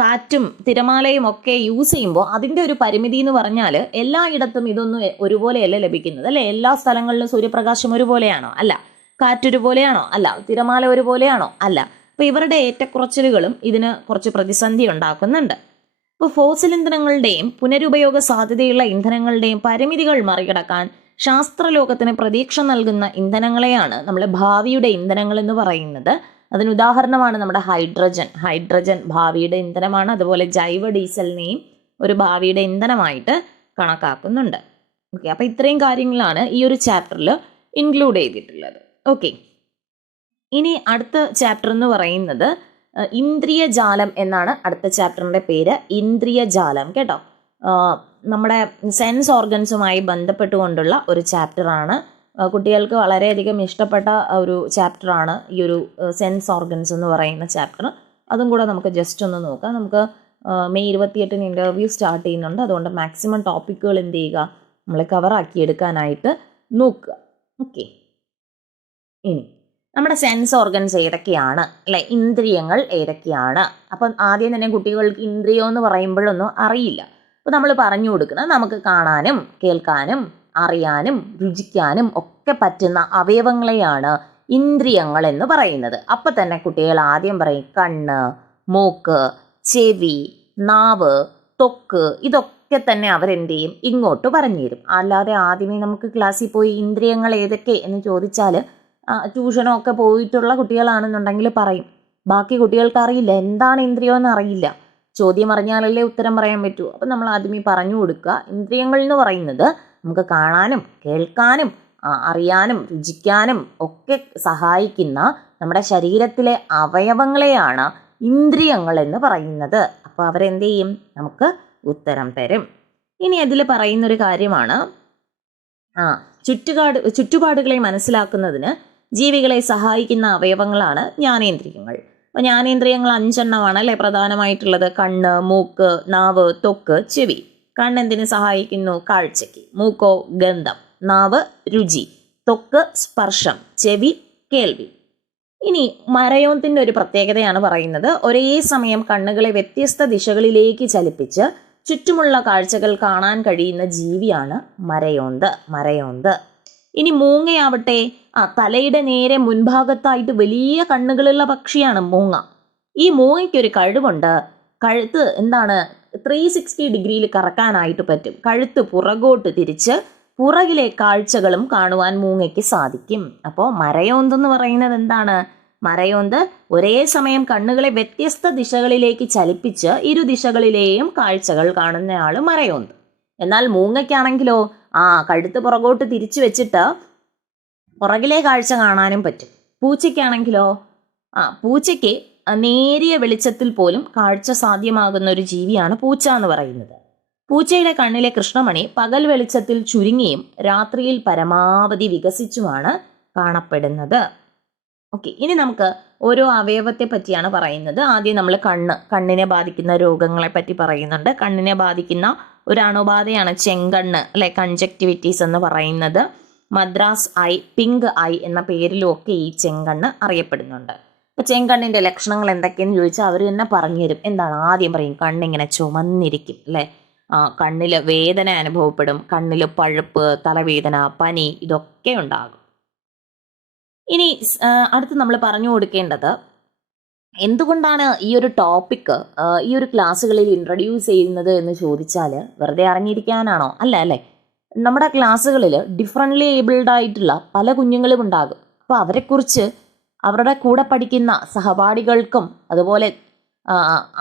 കാറ്റും തിരമാലയും ഒക്കെ യൂസ് ചെയ്യുമ്പോൾ അതിൻ്റെ ഒരു പരിമിതി എന്ന് പറഞ്ഞാൽ എല്ലായിടത്തും ഇതൊന്നും ഒരുപോലെയല്ല ലഭിക്കുന്നത് അല്ലേ. എല്ലാ സ്ഥലങ്ങളിലും സൂര്യപ്രകാശം ഒരുപോലെയാണോ? അല്ല. കാറ്റ് ഒരുപോലെയാണോ? അല്ല. തിരമാല ഒരുപോലെയാണോ? അല്ല. അപ്പോൾ ഇവരുടെ ഏറ്റക്കുറച്ചിലുകളും ഇതിന് കുറച്ച് പ്രതിസന്ധി ഉണ്ടാക്കുന്നുണ്ട്. അപ്പോൾ ഫോസിൽ ഇന്ധനങ്ങളുടെയും പുനരുപയോഗ സാധ്യതയുള്ള ഇന്ധനങ്ങളുടെയും പരിമിതികൾ മറികടക്കാൻ ശാസ്ത്രലോകത്തിന് പ്രതീക്ഷ നൽകുന്ന ഇന്ധനങ്ങളെയാണ് നമ്മൾ ഭാവിയുടെ ഇന്ധനങ്ങൾ എന്ന് പറയുന്നത്. അതിന് ഉദാഹരണമാണ് നമ്മുടെ ഹൈഡ്രജൻ ഭാവിയുടെ ഇന്ധനമാണ്. അതുപോലെ ജൈവ ഡീസലിനെയും ഒരു ഭാവിയുടെ ഇന്ധനമായിട്ട് കണക്കാക്കുന്നുണ്ട്. ഓക്കെ, അപ്പോൾ ഇത്രയും കാര്യങ്ങളാണ് ഈ ഒരു ചാപ്റ്ററിൽ ഇൻക്ലൂഡ് ചെയ്തിട്ടുള്ളത്. ഓക്കെ, ഇനി അടുത്ത ചാപ്റ്റർ എന്ന് പറയുന്നത് ഇന്ദ്രിയജാലം എന്നാണ്. അടുത്ത ചാപ്റ്ററിൻ്റെ പേര് ഇന്ദ്രിയജാലം. കേട്ടോ, നമ്മുടെ സെൻസ് ഓർഗൻസുമായി ബന്ധപ്പെട്ടുകൊണ്ടുള്ള ഒരു ചാപ്റ്ററാണ്. കുട്ടികൾക്ക് വളരെയധികം ഇഷ്ടപ്പെട്ട ഒരു ചാപ്റ്ററാണ് ഈ ഒരു സെൻസ് ഓർഗൻസ് എന്ന് പറയുന്ന ചാപ്റ്റർ. അതും കൂടെ നമുക്ക് ജസ്റ്റ് ഒന്ന് നോക്കാം. നമുക്ക് മെയ് 28 ഇൻ്റർവ്യൂ സ്റ്റാർട്ട് ചെയ്യുന്നുണ്ട്. അതുകൊണ്ട് മാക്സിമം ടോപ്പിക്കുകൾ എന്ത് ചെയ്യുക, നമ്മൾ കവറാക്കി എടുക്കാനായിട്ട് നോക്കുക. ഓക്കെ, ഇനി നമ്മുടെ സെൻസ് ഓർഗൻസ് ഏതൊക്കെയാണ് അല്ലെ, ഇന്ദ്രിയങ്ങൾ ഏതൊക്കെയാണ്? അപ്പം ആദ്യം തന്നെ കുട്ടികൾക്ക് ഇന്ദ്രിയം എന്ന് പറയുമ്പോഴൊന്നും അറിയില്ല. അപ്പോൾ നമ്മൾ പറഞ്ഞു കൊടുക്കണം, നമുക്ക് കാണാനും കേൾക്കാനും അറിയാനും രുചിക്കാനും ഒക്കെ പറ്റുന്ന അവയവങ്ങളെയാണ് ഇന്ദ്രിയങ്ങൾ എന്ന് പറയുന്നത്. അപ്പം തന്നെ കുട്ടികൾ ആദ്യം പറയും കണ്ണ്, മൂക്ക്, ചെവി, നാവ്, ത്വക്ക്, ഇതൊക്കെ തന്നെ അവരെന്ത് ചെയ്യും, ഇങ്ങോട്ട് പറഞ്ഞു തരും. അല്ലാതെ ആദ്യമേ നമുക്ക് ക്ലാസ്സിൽ പോയി ഇന്ദ്രിയങ്ങൾ ഏതൊക്കെ എന്ന് ചോദിച്ചാൽ ട്യൂഷനോ ഒക്കെ പോയിട്ടുള്ള കുട്ടികളാണെന്നുണ്ടെങ്കിൽ പറയും. ബാക്കി കുട്ടികൾക്ക് അറിയില്ല, എന്താണ് ഇന്ദ്രിയം എന്ന് അറിയില്ല. ചോദ്യം അറിഞ്ഞാലല്ലേ ഉത്തരം പറയാൻ പറ്റൂ. അപ്പം നമ്മൾ ആദ്യമേ പറഞ്ഞു കൊടുക്കുക, ഇന്ദ്രിയങ്ങൾ എന്ന് പറയുന്നത് നമുക്ക് കാണാനും കേൾക്കാനും അറിയാനും രുചിക്കാനും ഒക്കെ സഹായിക്കുന്ന നമ്മുടെ ശരീരത്തിലെ അവയവങ്ങളെയാണ് ഇന്ദ്രിയങ്ങൾ എന്ന് പറയുന്നത്. അപ്പോൾ അവരെന്ത് ചെയ്യും, നമുക്ക് ഉത്തരം തരും. ഇനി അതിൽ പറയുന്നൊരു കാര്യമാണ് ചുറ്റുപാടുകളെ മനസ്സിലാക്കുന്നതിന് ജീവികളെ സഹായിക്കുന്ന അവയവങ്ങളാണ് ജ്ഞാനേന്ദ്രിയങ്ങൾ. അപ്പോൾ ജ്ഞാനേന്ദ്രിയങ്ങൾ 5 എണ്ണമാണ് അല്ലേ പ്രധാനമായിട്ടുള്ളത്. കണ്ണ്, മൂക്ക്, നാവ്, ത്വക്ക്, ചെവി. കണ്ണെന്തിന് സഹായിക്കുന്നു? കാഴ്ചയ്ക്ക്. മൂക്കോ ഗന്ധം, നാവ് രുചി, ത്വക്ക് സ്പർശം, ചെവി കേൾവി. ഇനി മരയോന്തിൻ്റെ ഒരു പ്രത്യേകതയാണ് പറയുന്നത്. ഒരേ സമയം കണ്ണുകളെ വ്യത്യസ്ത ദിശകളിലേക്ക് ചലിപ്പിച്ച് ചുറ്റുമുള്ള കാഴ്ചകൾ കാണാൻ കഴിയുന്ന ജീവിയാണ് മരയോന്ത്. ഇനി മൂങ്ങയാവട്ടെ, തലയുടെ നേരെ മുൻഭാഗത്തായിട്ട് വലിയ കണ്ണുകളുള്ള പക്ഷിയാണ് മൂങ്ങ. ഈ മൂങ്ങയ്ക്കൊരു കഴിവുണ്ട്, കഴുത്ത് 360 ഡിഗ്രിയിൽ കറക്കാനായിട്ട് പറ്റും. കഴുത്ത് പുറകോട്ട് തിരിച്ച് പുറകിലെ കാഴ്ചകളും കാണുവാൻ മൂങ്ങയ്ക്ക് സാധിക്കും. അപ്പോൾ മരയോന്തെന്ന് പറയുന്നത് എന്താണ്? മറയോന്ത് ഒരേ സമയം കണ്ണുകളെ വ്യത്യസ്ത ദിശകളിലേക്ക് ചലിപ്പിച്ച് ഇരു ദിശകളിലെയും കാഴ്ചകൾ കാണുന്നയാൾ മറയോന്ത്. എന്നാൽ മൂങ്ങയ്ക്കാണെങ്കിലോ കഴുത്ത് പുറകോട്ട് തിരിച്ചു വെച്ചിട്ട് പുറകിലെ കാഴ്ച കാണാനും പറ്റും. പൂച്ചയ്ക്കാണെങ്കിലോ പൂച്ചയ്ക്ക് നേരിയ വെളിച്ചത്തിൽ പോലും കാഴ്ച സാധ്യമാകുന്ന ഒരു ജീവിയാണ് പൂച്ച എന്ന് പറയുന്നത്. പൂച്ചയുടെ കണ്ണിലെ കൃഷ്ണമണി പകൽ വെളിച്ചത്തിൽ ചുരുങ്ങിയും രാത്രിയിൽ പരമാവധി വികസിച്ചുമാണ് കാണപ്പെടുന്നത്. ഓക്കെ, ഇനി നമുക്ക് ഓരോ അവയവത്തെ പറ്റിയാണ് പറയുന്നത്. ആദ്യം നമ്മൾ കണ്ണിനെ ബാധിക്കുന്ന രോഗങ്ങളെ പറ്റി പറയുന്നുണ്ട്. കണ്ണിനെ ബാധിക്കുന്ന ഒരു അണുബാധയാണ് ചെങ്കണ്ണ്, അല്ലെ, കൺജക്റ്റിവിറ്റീസ് എന്ന് പറയുന്നത്. മദ്രാസ് ഐ, പിങ്ക് ഐ എന്ന പേരിലും ഒക്കെ ഈ ചെങ്കണ്ണ് അറിയപ്പെടുന്നുണ്ട്. അപ്പോൾ ചെങ്കണ്ണിൻ്റെ ലക്ഷണങ്ങൾ എന്തൊക്കെയെന്ന് ചോദിച്ചാൽ അവർ തന്നെ പറഞ്ഞുതരും. എന്താണ്? ആദ്യം പറയും, കണ്ണിങ്ങനെ ചുമന്നിരിക്കും, അല്ലേ, കണ്ണിൽ വേദന അനുഭവപ്പെടും, കണ്ണിൽ പഴുപ്പ്, തലവേദന, പനി, ഇതൊക്കെ ഉണ്ടാകും. ഇനി അടുത്ത് നമ്മൾ പറഞ്ഞു കൊടുക്കേണ്ടത്, എന്തുകൊണ്ടാണ് ഈ ഒരു ടോപ്പിക്ക് ഈ ഒരു ക്ലാസ്സുകളിൽ ഇൻട്രൊഡ്യൂസ് ചെയ്യുന്നത് എന്ന് ചോദിച്ചാൽ വെറുതെ അറിഞ്ഞിരിക്കാനാണോ? അല്ലേ, നമ്മുടെ ക്ലാസ്സുകളിൽ ഡിഫറൻ്റ്ലി ഏബിൾഡ് ആയിട്ടുള്ള പല കുഞ്ഞുങ്ങളും ഉണ്ടാകും. അപ്പോൾ അവരെക്കുറിച്ച് അവരുടെ കൂടെ പഠിക്കുന്ന സഹപാഠികൾക്കും അതുപോലെ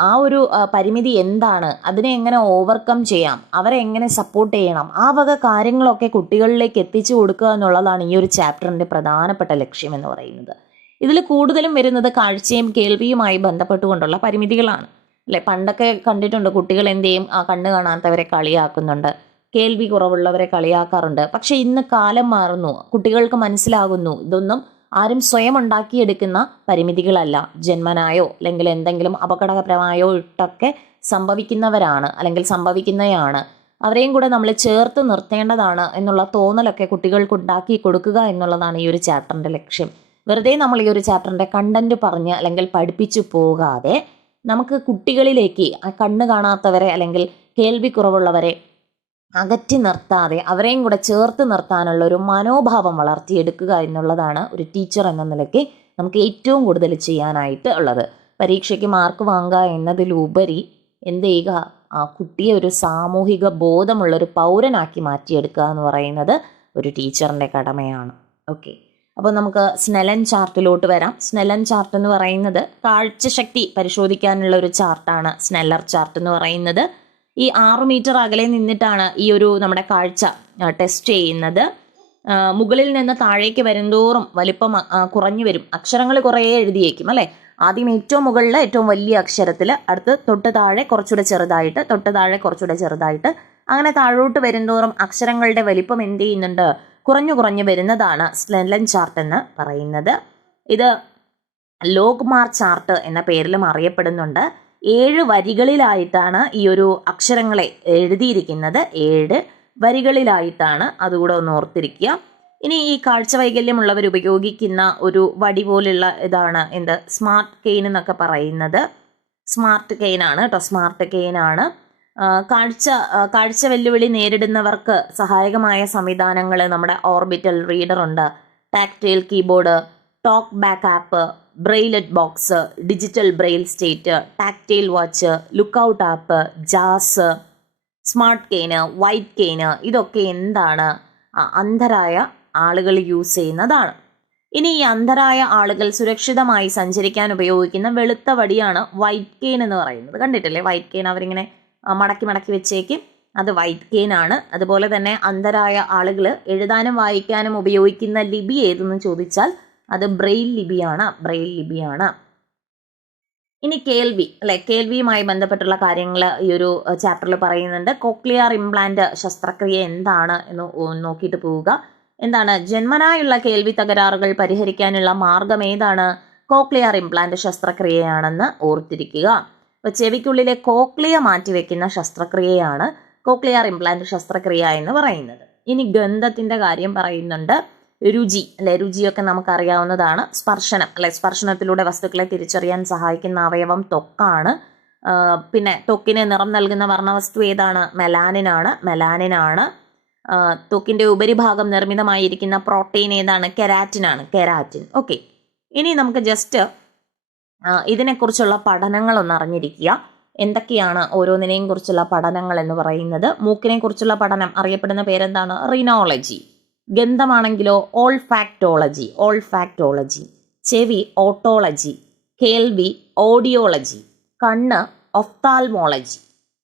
ആ ഒരു പരിമിതി എന്താണ്, അതിനെ എങ്ങനെ ഓവർകം ചെയ്യാം, അവരെ എങ്ങനെ സപ്പോർട്ട് ചെയ്യണം, ആ വക കാര്യങ്ങളൊക്കെ കുട്ടികളിലേക്ക് എത്തിച്ചു കൊടുക്കുക എന്നുള്ളതാണ് ഈ ഒരു ചാപ്റ്ററിൻ്റെ പ്രധാനപ്പെട്ട ലക്ഷ്യം എന്ന് പറയുന്നത്. ഇതിൽ കൂടുതലും വരുന്നത് കാഴ്ചയും കേൾവിയുമായി ബന്ധപ്പെട്ടുകൊണ്ടുള്ള പരിമിതികളാണ്, അല്ലെ. പണ്ടൊക്കെ കണ്ടിട്ടുണ്ട്, കുട്ടികൾ എന്ത് ചെയ്യും, കണ്ണ് കാണാത്തവരെ കളിയാക്കുന്നുണ്ട്, കേൾവി കുറവുള്ളവരെ കളിയാക്കാറുണ്ട്. പക്ഷെ ഇന്ന് കാലം മാറുന്നു, കുട്ടികൾക്ക് മനസ്സിലാകുന്നു ഇതൊന്നും ആരും സ്വയം ഉണ്ടാക്കിയെടുക്കുന്ന പരിമിതികളല്ല, ജന്മനായോ അല്ലെങ്കിൽ എന്തെങ്കിലും അപകടകരമായോ ഇട്ടൊക്കെ സംഭവിക്കുന്നവരാണ് അല്ലെങ്കിൽ സംഭവിക്കുന്നതാണ്. അവരെയും കൂടെ നമ്മൾ ചേർത്ത് നിർത്തേണ്ടതാണ് എന്നുള്ള തോന്നലൊക്കെ കുട്ടികൾക്ക് ഉണ്ടാക്കി കൊടുക്കുക എന്നുള്ളതാണ് ഈ ഒരു ചാപ്റ്ററിൻ്റെ ലക്ഷ്യം. വെറുതെ നമ്മൾ ഈ ഒരു ചാപ്റ്ററിൻ്റെ കണ്ടന്റ് പറഞ്ഞ് അല്ലെങ്കിൽ പഠിപ്പിച്ചു പോകാതെ നമുക്ക് കുട്ടികളിലേക്ക് കണ്ണ് കാണാത്തവരെ അല്ലെങ്കിൽ കേൾവി കുറവുള്ളവരെ അകറ്റി നിർത്താതെ അവരെയും കൂടെ ചേർത്ത് നിർത്താനുള്ള ഒരു മനോഭാവം വളർത്തിയെടുക്കുക എന്നുള്ളതാണ് ഒരു ടീച്ചർ എന്ന നിലയ്ക്ക് നമുക്ക് ഏറ്റവും കൂടുതൽ ചെയ്യാനായിട്ട് ഉള്ളത്. പരീക്ഷയ്ക്ക് മാർക്ക് വാങ്ങുക എന്നതിലുപരി എന്ത് ചെയ്യുക, ആ കുട്ടിയെ ഒരു സാമൂഹിക ബോധമുള്ളൊരു പൗരനാക്കി മാറ്റിയെടുക്കുക എന്ന് പറയുന്നത് ഒരു ടീച്ചറിൻ്റെ കടമയാണ്. ഓക്കെ, അപ്പോൾ നമുക്ക് സ്നെല്ലൻ ചാർട്ടിലോട്ട് വരാം. സ്നെല്ലൻ ചാർട്ട് എന്ന് പറയുന്നത് കാഴ്ചശക്തി പരിശോധിക്കാനുള്ള ഒരു ചാർട്ടാണ് സ്നെല്ലർ ചാർട്ട് എന്ന് പറയുന്നത്. ഈ 6 മീറ്റർ അകലെ നിന്നിട്ടാണ് ഈ ഒരു നമ്മുടെ കാഴ്ച ടെസ്റ്റ് ചെയ്യുന്നത്. മുകളിൽ നിന്ന് താഴേക്ക് വരുന്തോറും വലിപ്പം കുറഞ്ഞു വരും, അക്ഷരങ്ങൾ കുറേ എഴുതിയേക്കും, അല്ലേ. ആദ്യം ഏറ്റവും മുകളിൽ ഏറ്റവും വലിയ അക്ഷരത്തിൽ, അടുത്ത് തൊട്ട് താഴെ കുറച്ചുകൂടെ ചെറുതായിട്ട്, തൊട്ട് താഴെ കുറച്ചുകൂടെ ചെറുതായിട്ട്, അങ്ങനെ താഴോട്ട് വരുന്തോറും അക്ഷരങ്ങളുടെ വലിപ്പം എന്ത് ചെയ്യുന്നുണ്ട്, കുറഞ്ഞു വരുന്നതാണ് സ്നെല്ലൻ ചാർട്ട് എന്ന് പറയുന്നത്. ഇത് ലോഗ്മാർ ചാർട്ട് എന്ന പേരിലും അറിയപ്പെടുന്നുണ്ട്. 7 വരികളിലായിട്ടാണ് ഈ ഒരു അക്ഷരങ്ങളെ എഴുതിയിരിക്കുന്നത്. 7 വരികളിലായിട്ടാണ്, അതുകൂടെ ഒന്ന് ഓർത്തിരിക്കുക. ഇനി ഈ കാഴ്ച വൈകല്യമുള്ളവർ ഉപയോഗിക്കുന്ന ഒരു വടി പോലുള്ള ഇതാണ് എന്ത്, സ്മാർട്ട് കെയിൻ എന്നൊക്കെ പറയുന്നത്. സ്മാർട്ട് കെയിനാണ് കേട്ടോ, സ്മാർട്ട് കെയിനാണ്. കാഴ്ച വെല്ലുവിളി നേരിടുന്നവർക്ക് സഹായകമായ സംവിധാനങ്ങൾ നമ്മുടെ ഓർബിറ്റൽ റീഡർ ഉണ്ട്, tactile keyboard, talk back app, braillet box, digital braille state, tactile watch, lookout app, ജാസ്, സ്മാർട്ട് കെയിന്, വൈറ്റ് കെയിന്, ഇതൊക്കെ എന്താണ്, അന്ധരായ ആളുകൾ യൂസ് ചെയ്യുന്നതാണ്. ഇനി ഈ അന്ധരായ ആളുകൾ സുരക്ഷിതമായി സഞ്ചരിക്കാൻ ഉപയോഗിക്കുന്ന വെളുത്ത വടിയാണ് വൈറ്റ് കെയിൻ എന്ന് പറയുന്നത്. കണ്ടിട്ടില്ലേ, വൈറ്റ് കെയിൻ അവരിങ്ങനെ മടക്കി വെച്ചേക്കും, അത് വൈറ്റ് കെയിൻ ആണ്. അതുപോലെ തന്നെ അന്ധരായ ആളുകൾ എഴുതാനും വായിക്കാനും ഉപയോഗിക്കുന്ന ലിപി ഏതെന്ന് ചോദിച്ചാൽ അത് ബ്രെയിൽ ലിപിയാണ്. ഇനി കേൾവി, അല്ലെ, കേൾവിയുമായി ബന്ധപ്പെട്ടുള്ള കാര്യങ്ങൾ ഈ ഒരു ചാപ്റ്ററിൽ പറയുന്നുണ്ട്. കോക്ലിയർ ഇംപ്ലാന്റ് ശസ്ത്രക്രിയ എന്താണ് എന്ന് നോക്കിയിട്ട് പോവുക. എന്താണ്, ജന്മനായുള്ള കേൾവി തകരാറുകൾ പരിഹരിക്കാനുള്ള മാർഗം ഏതാണ്, കോക്ലിയർ ഇംപ്ലാന്റ് ശസ്ത്രക്രിയയാണെന്ന് ഓർത്തിരിക്കുക. അപ്പോൾ ചെവിക്കുള്ളിലെ കോക്ലിയ മാറ്റിവെക്കുന്ന ശസ്ത്രക്രിയയാണ് കോക്ലിയർ ഇംപ്ലാന്റ് ശസ്ത്രക്രിയ എന്ന് പറയുന്നത്. ഇനി ഗന്ധത്തിന്റെ കാര്യം പറയുന്നുണ്ട്. രുചി, അല്ലെ, രുചിയൊക്കെ നമുക്കറിയാവുന്നതാണ്. സ്പർശനം, അല്ലെ, സ്പർശനത്തിലൂടെ വസ്തുക്കളെ തിരിച്ചറിയാൻ സഹായിക്കുന്ന അവയവം ത്വക്കാണ്. പിന്നെ ത്വക്കിന് നിറം നൽകുന്ന വർണ്ണവസ്തു ഏതാണ്, മെലാനിനാണ്. ത്വക്കിന്റെ ഉപരിഭാഗം നിർമ്മിതമായിരിക്കുന്ന പ്രോട്ടീൻ ഏതാണ്, കെരാറ്റിൻ. ഓക്കെ, ഇനി നമുക്ക് ജസ്റ്റ് ഇതിനെക്കുറിച്ചുള്ള പഠനങ്ങൾ ഒന്ന് അറിഞ്ഞിരിക്കുക. എന്തൊക്കെയാണ് ഓരോന്നിനെയും കുറിച്ചുള്ള പഠനങ്ങൾ എന്ന് പറയുന്നത്. മൂക്കിനെ കുറിച്ചുള്ള പഠനം അറിയപ്പെടുന്ന പേരെന്താണ്, റിനോളജി. ഗന്ധമാണെങ്കിലോ ഓൾഫാക്ടോളജി. ചെവി ഓട്ടോളജി, കേൾവി ഓഡിയോളജി, കണ്ണ് ഒഫ്താൽമോളജി,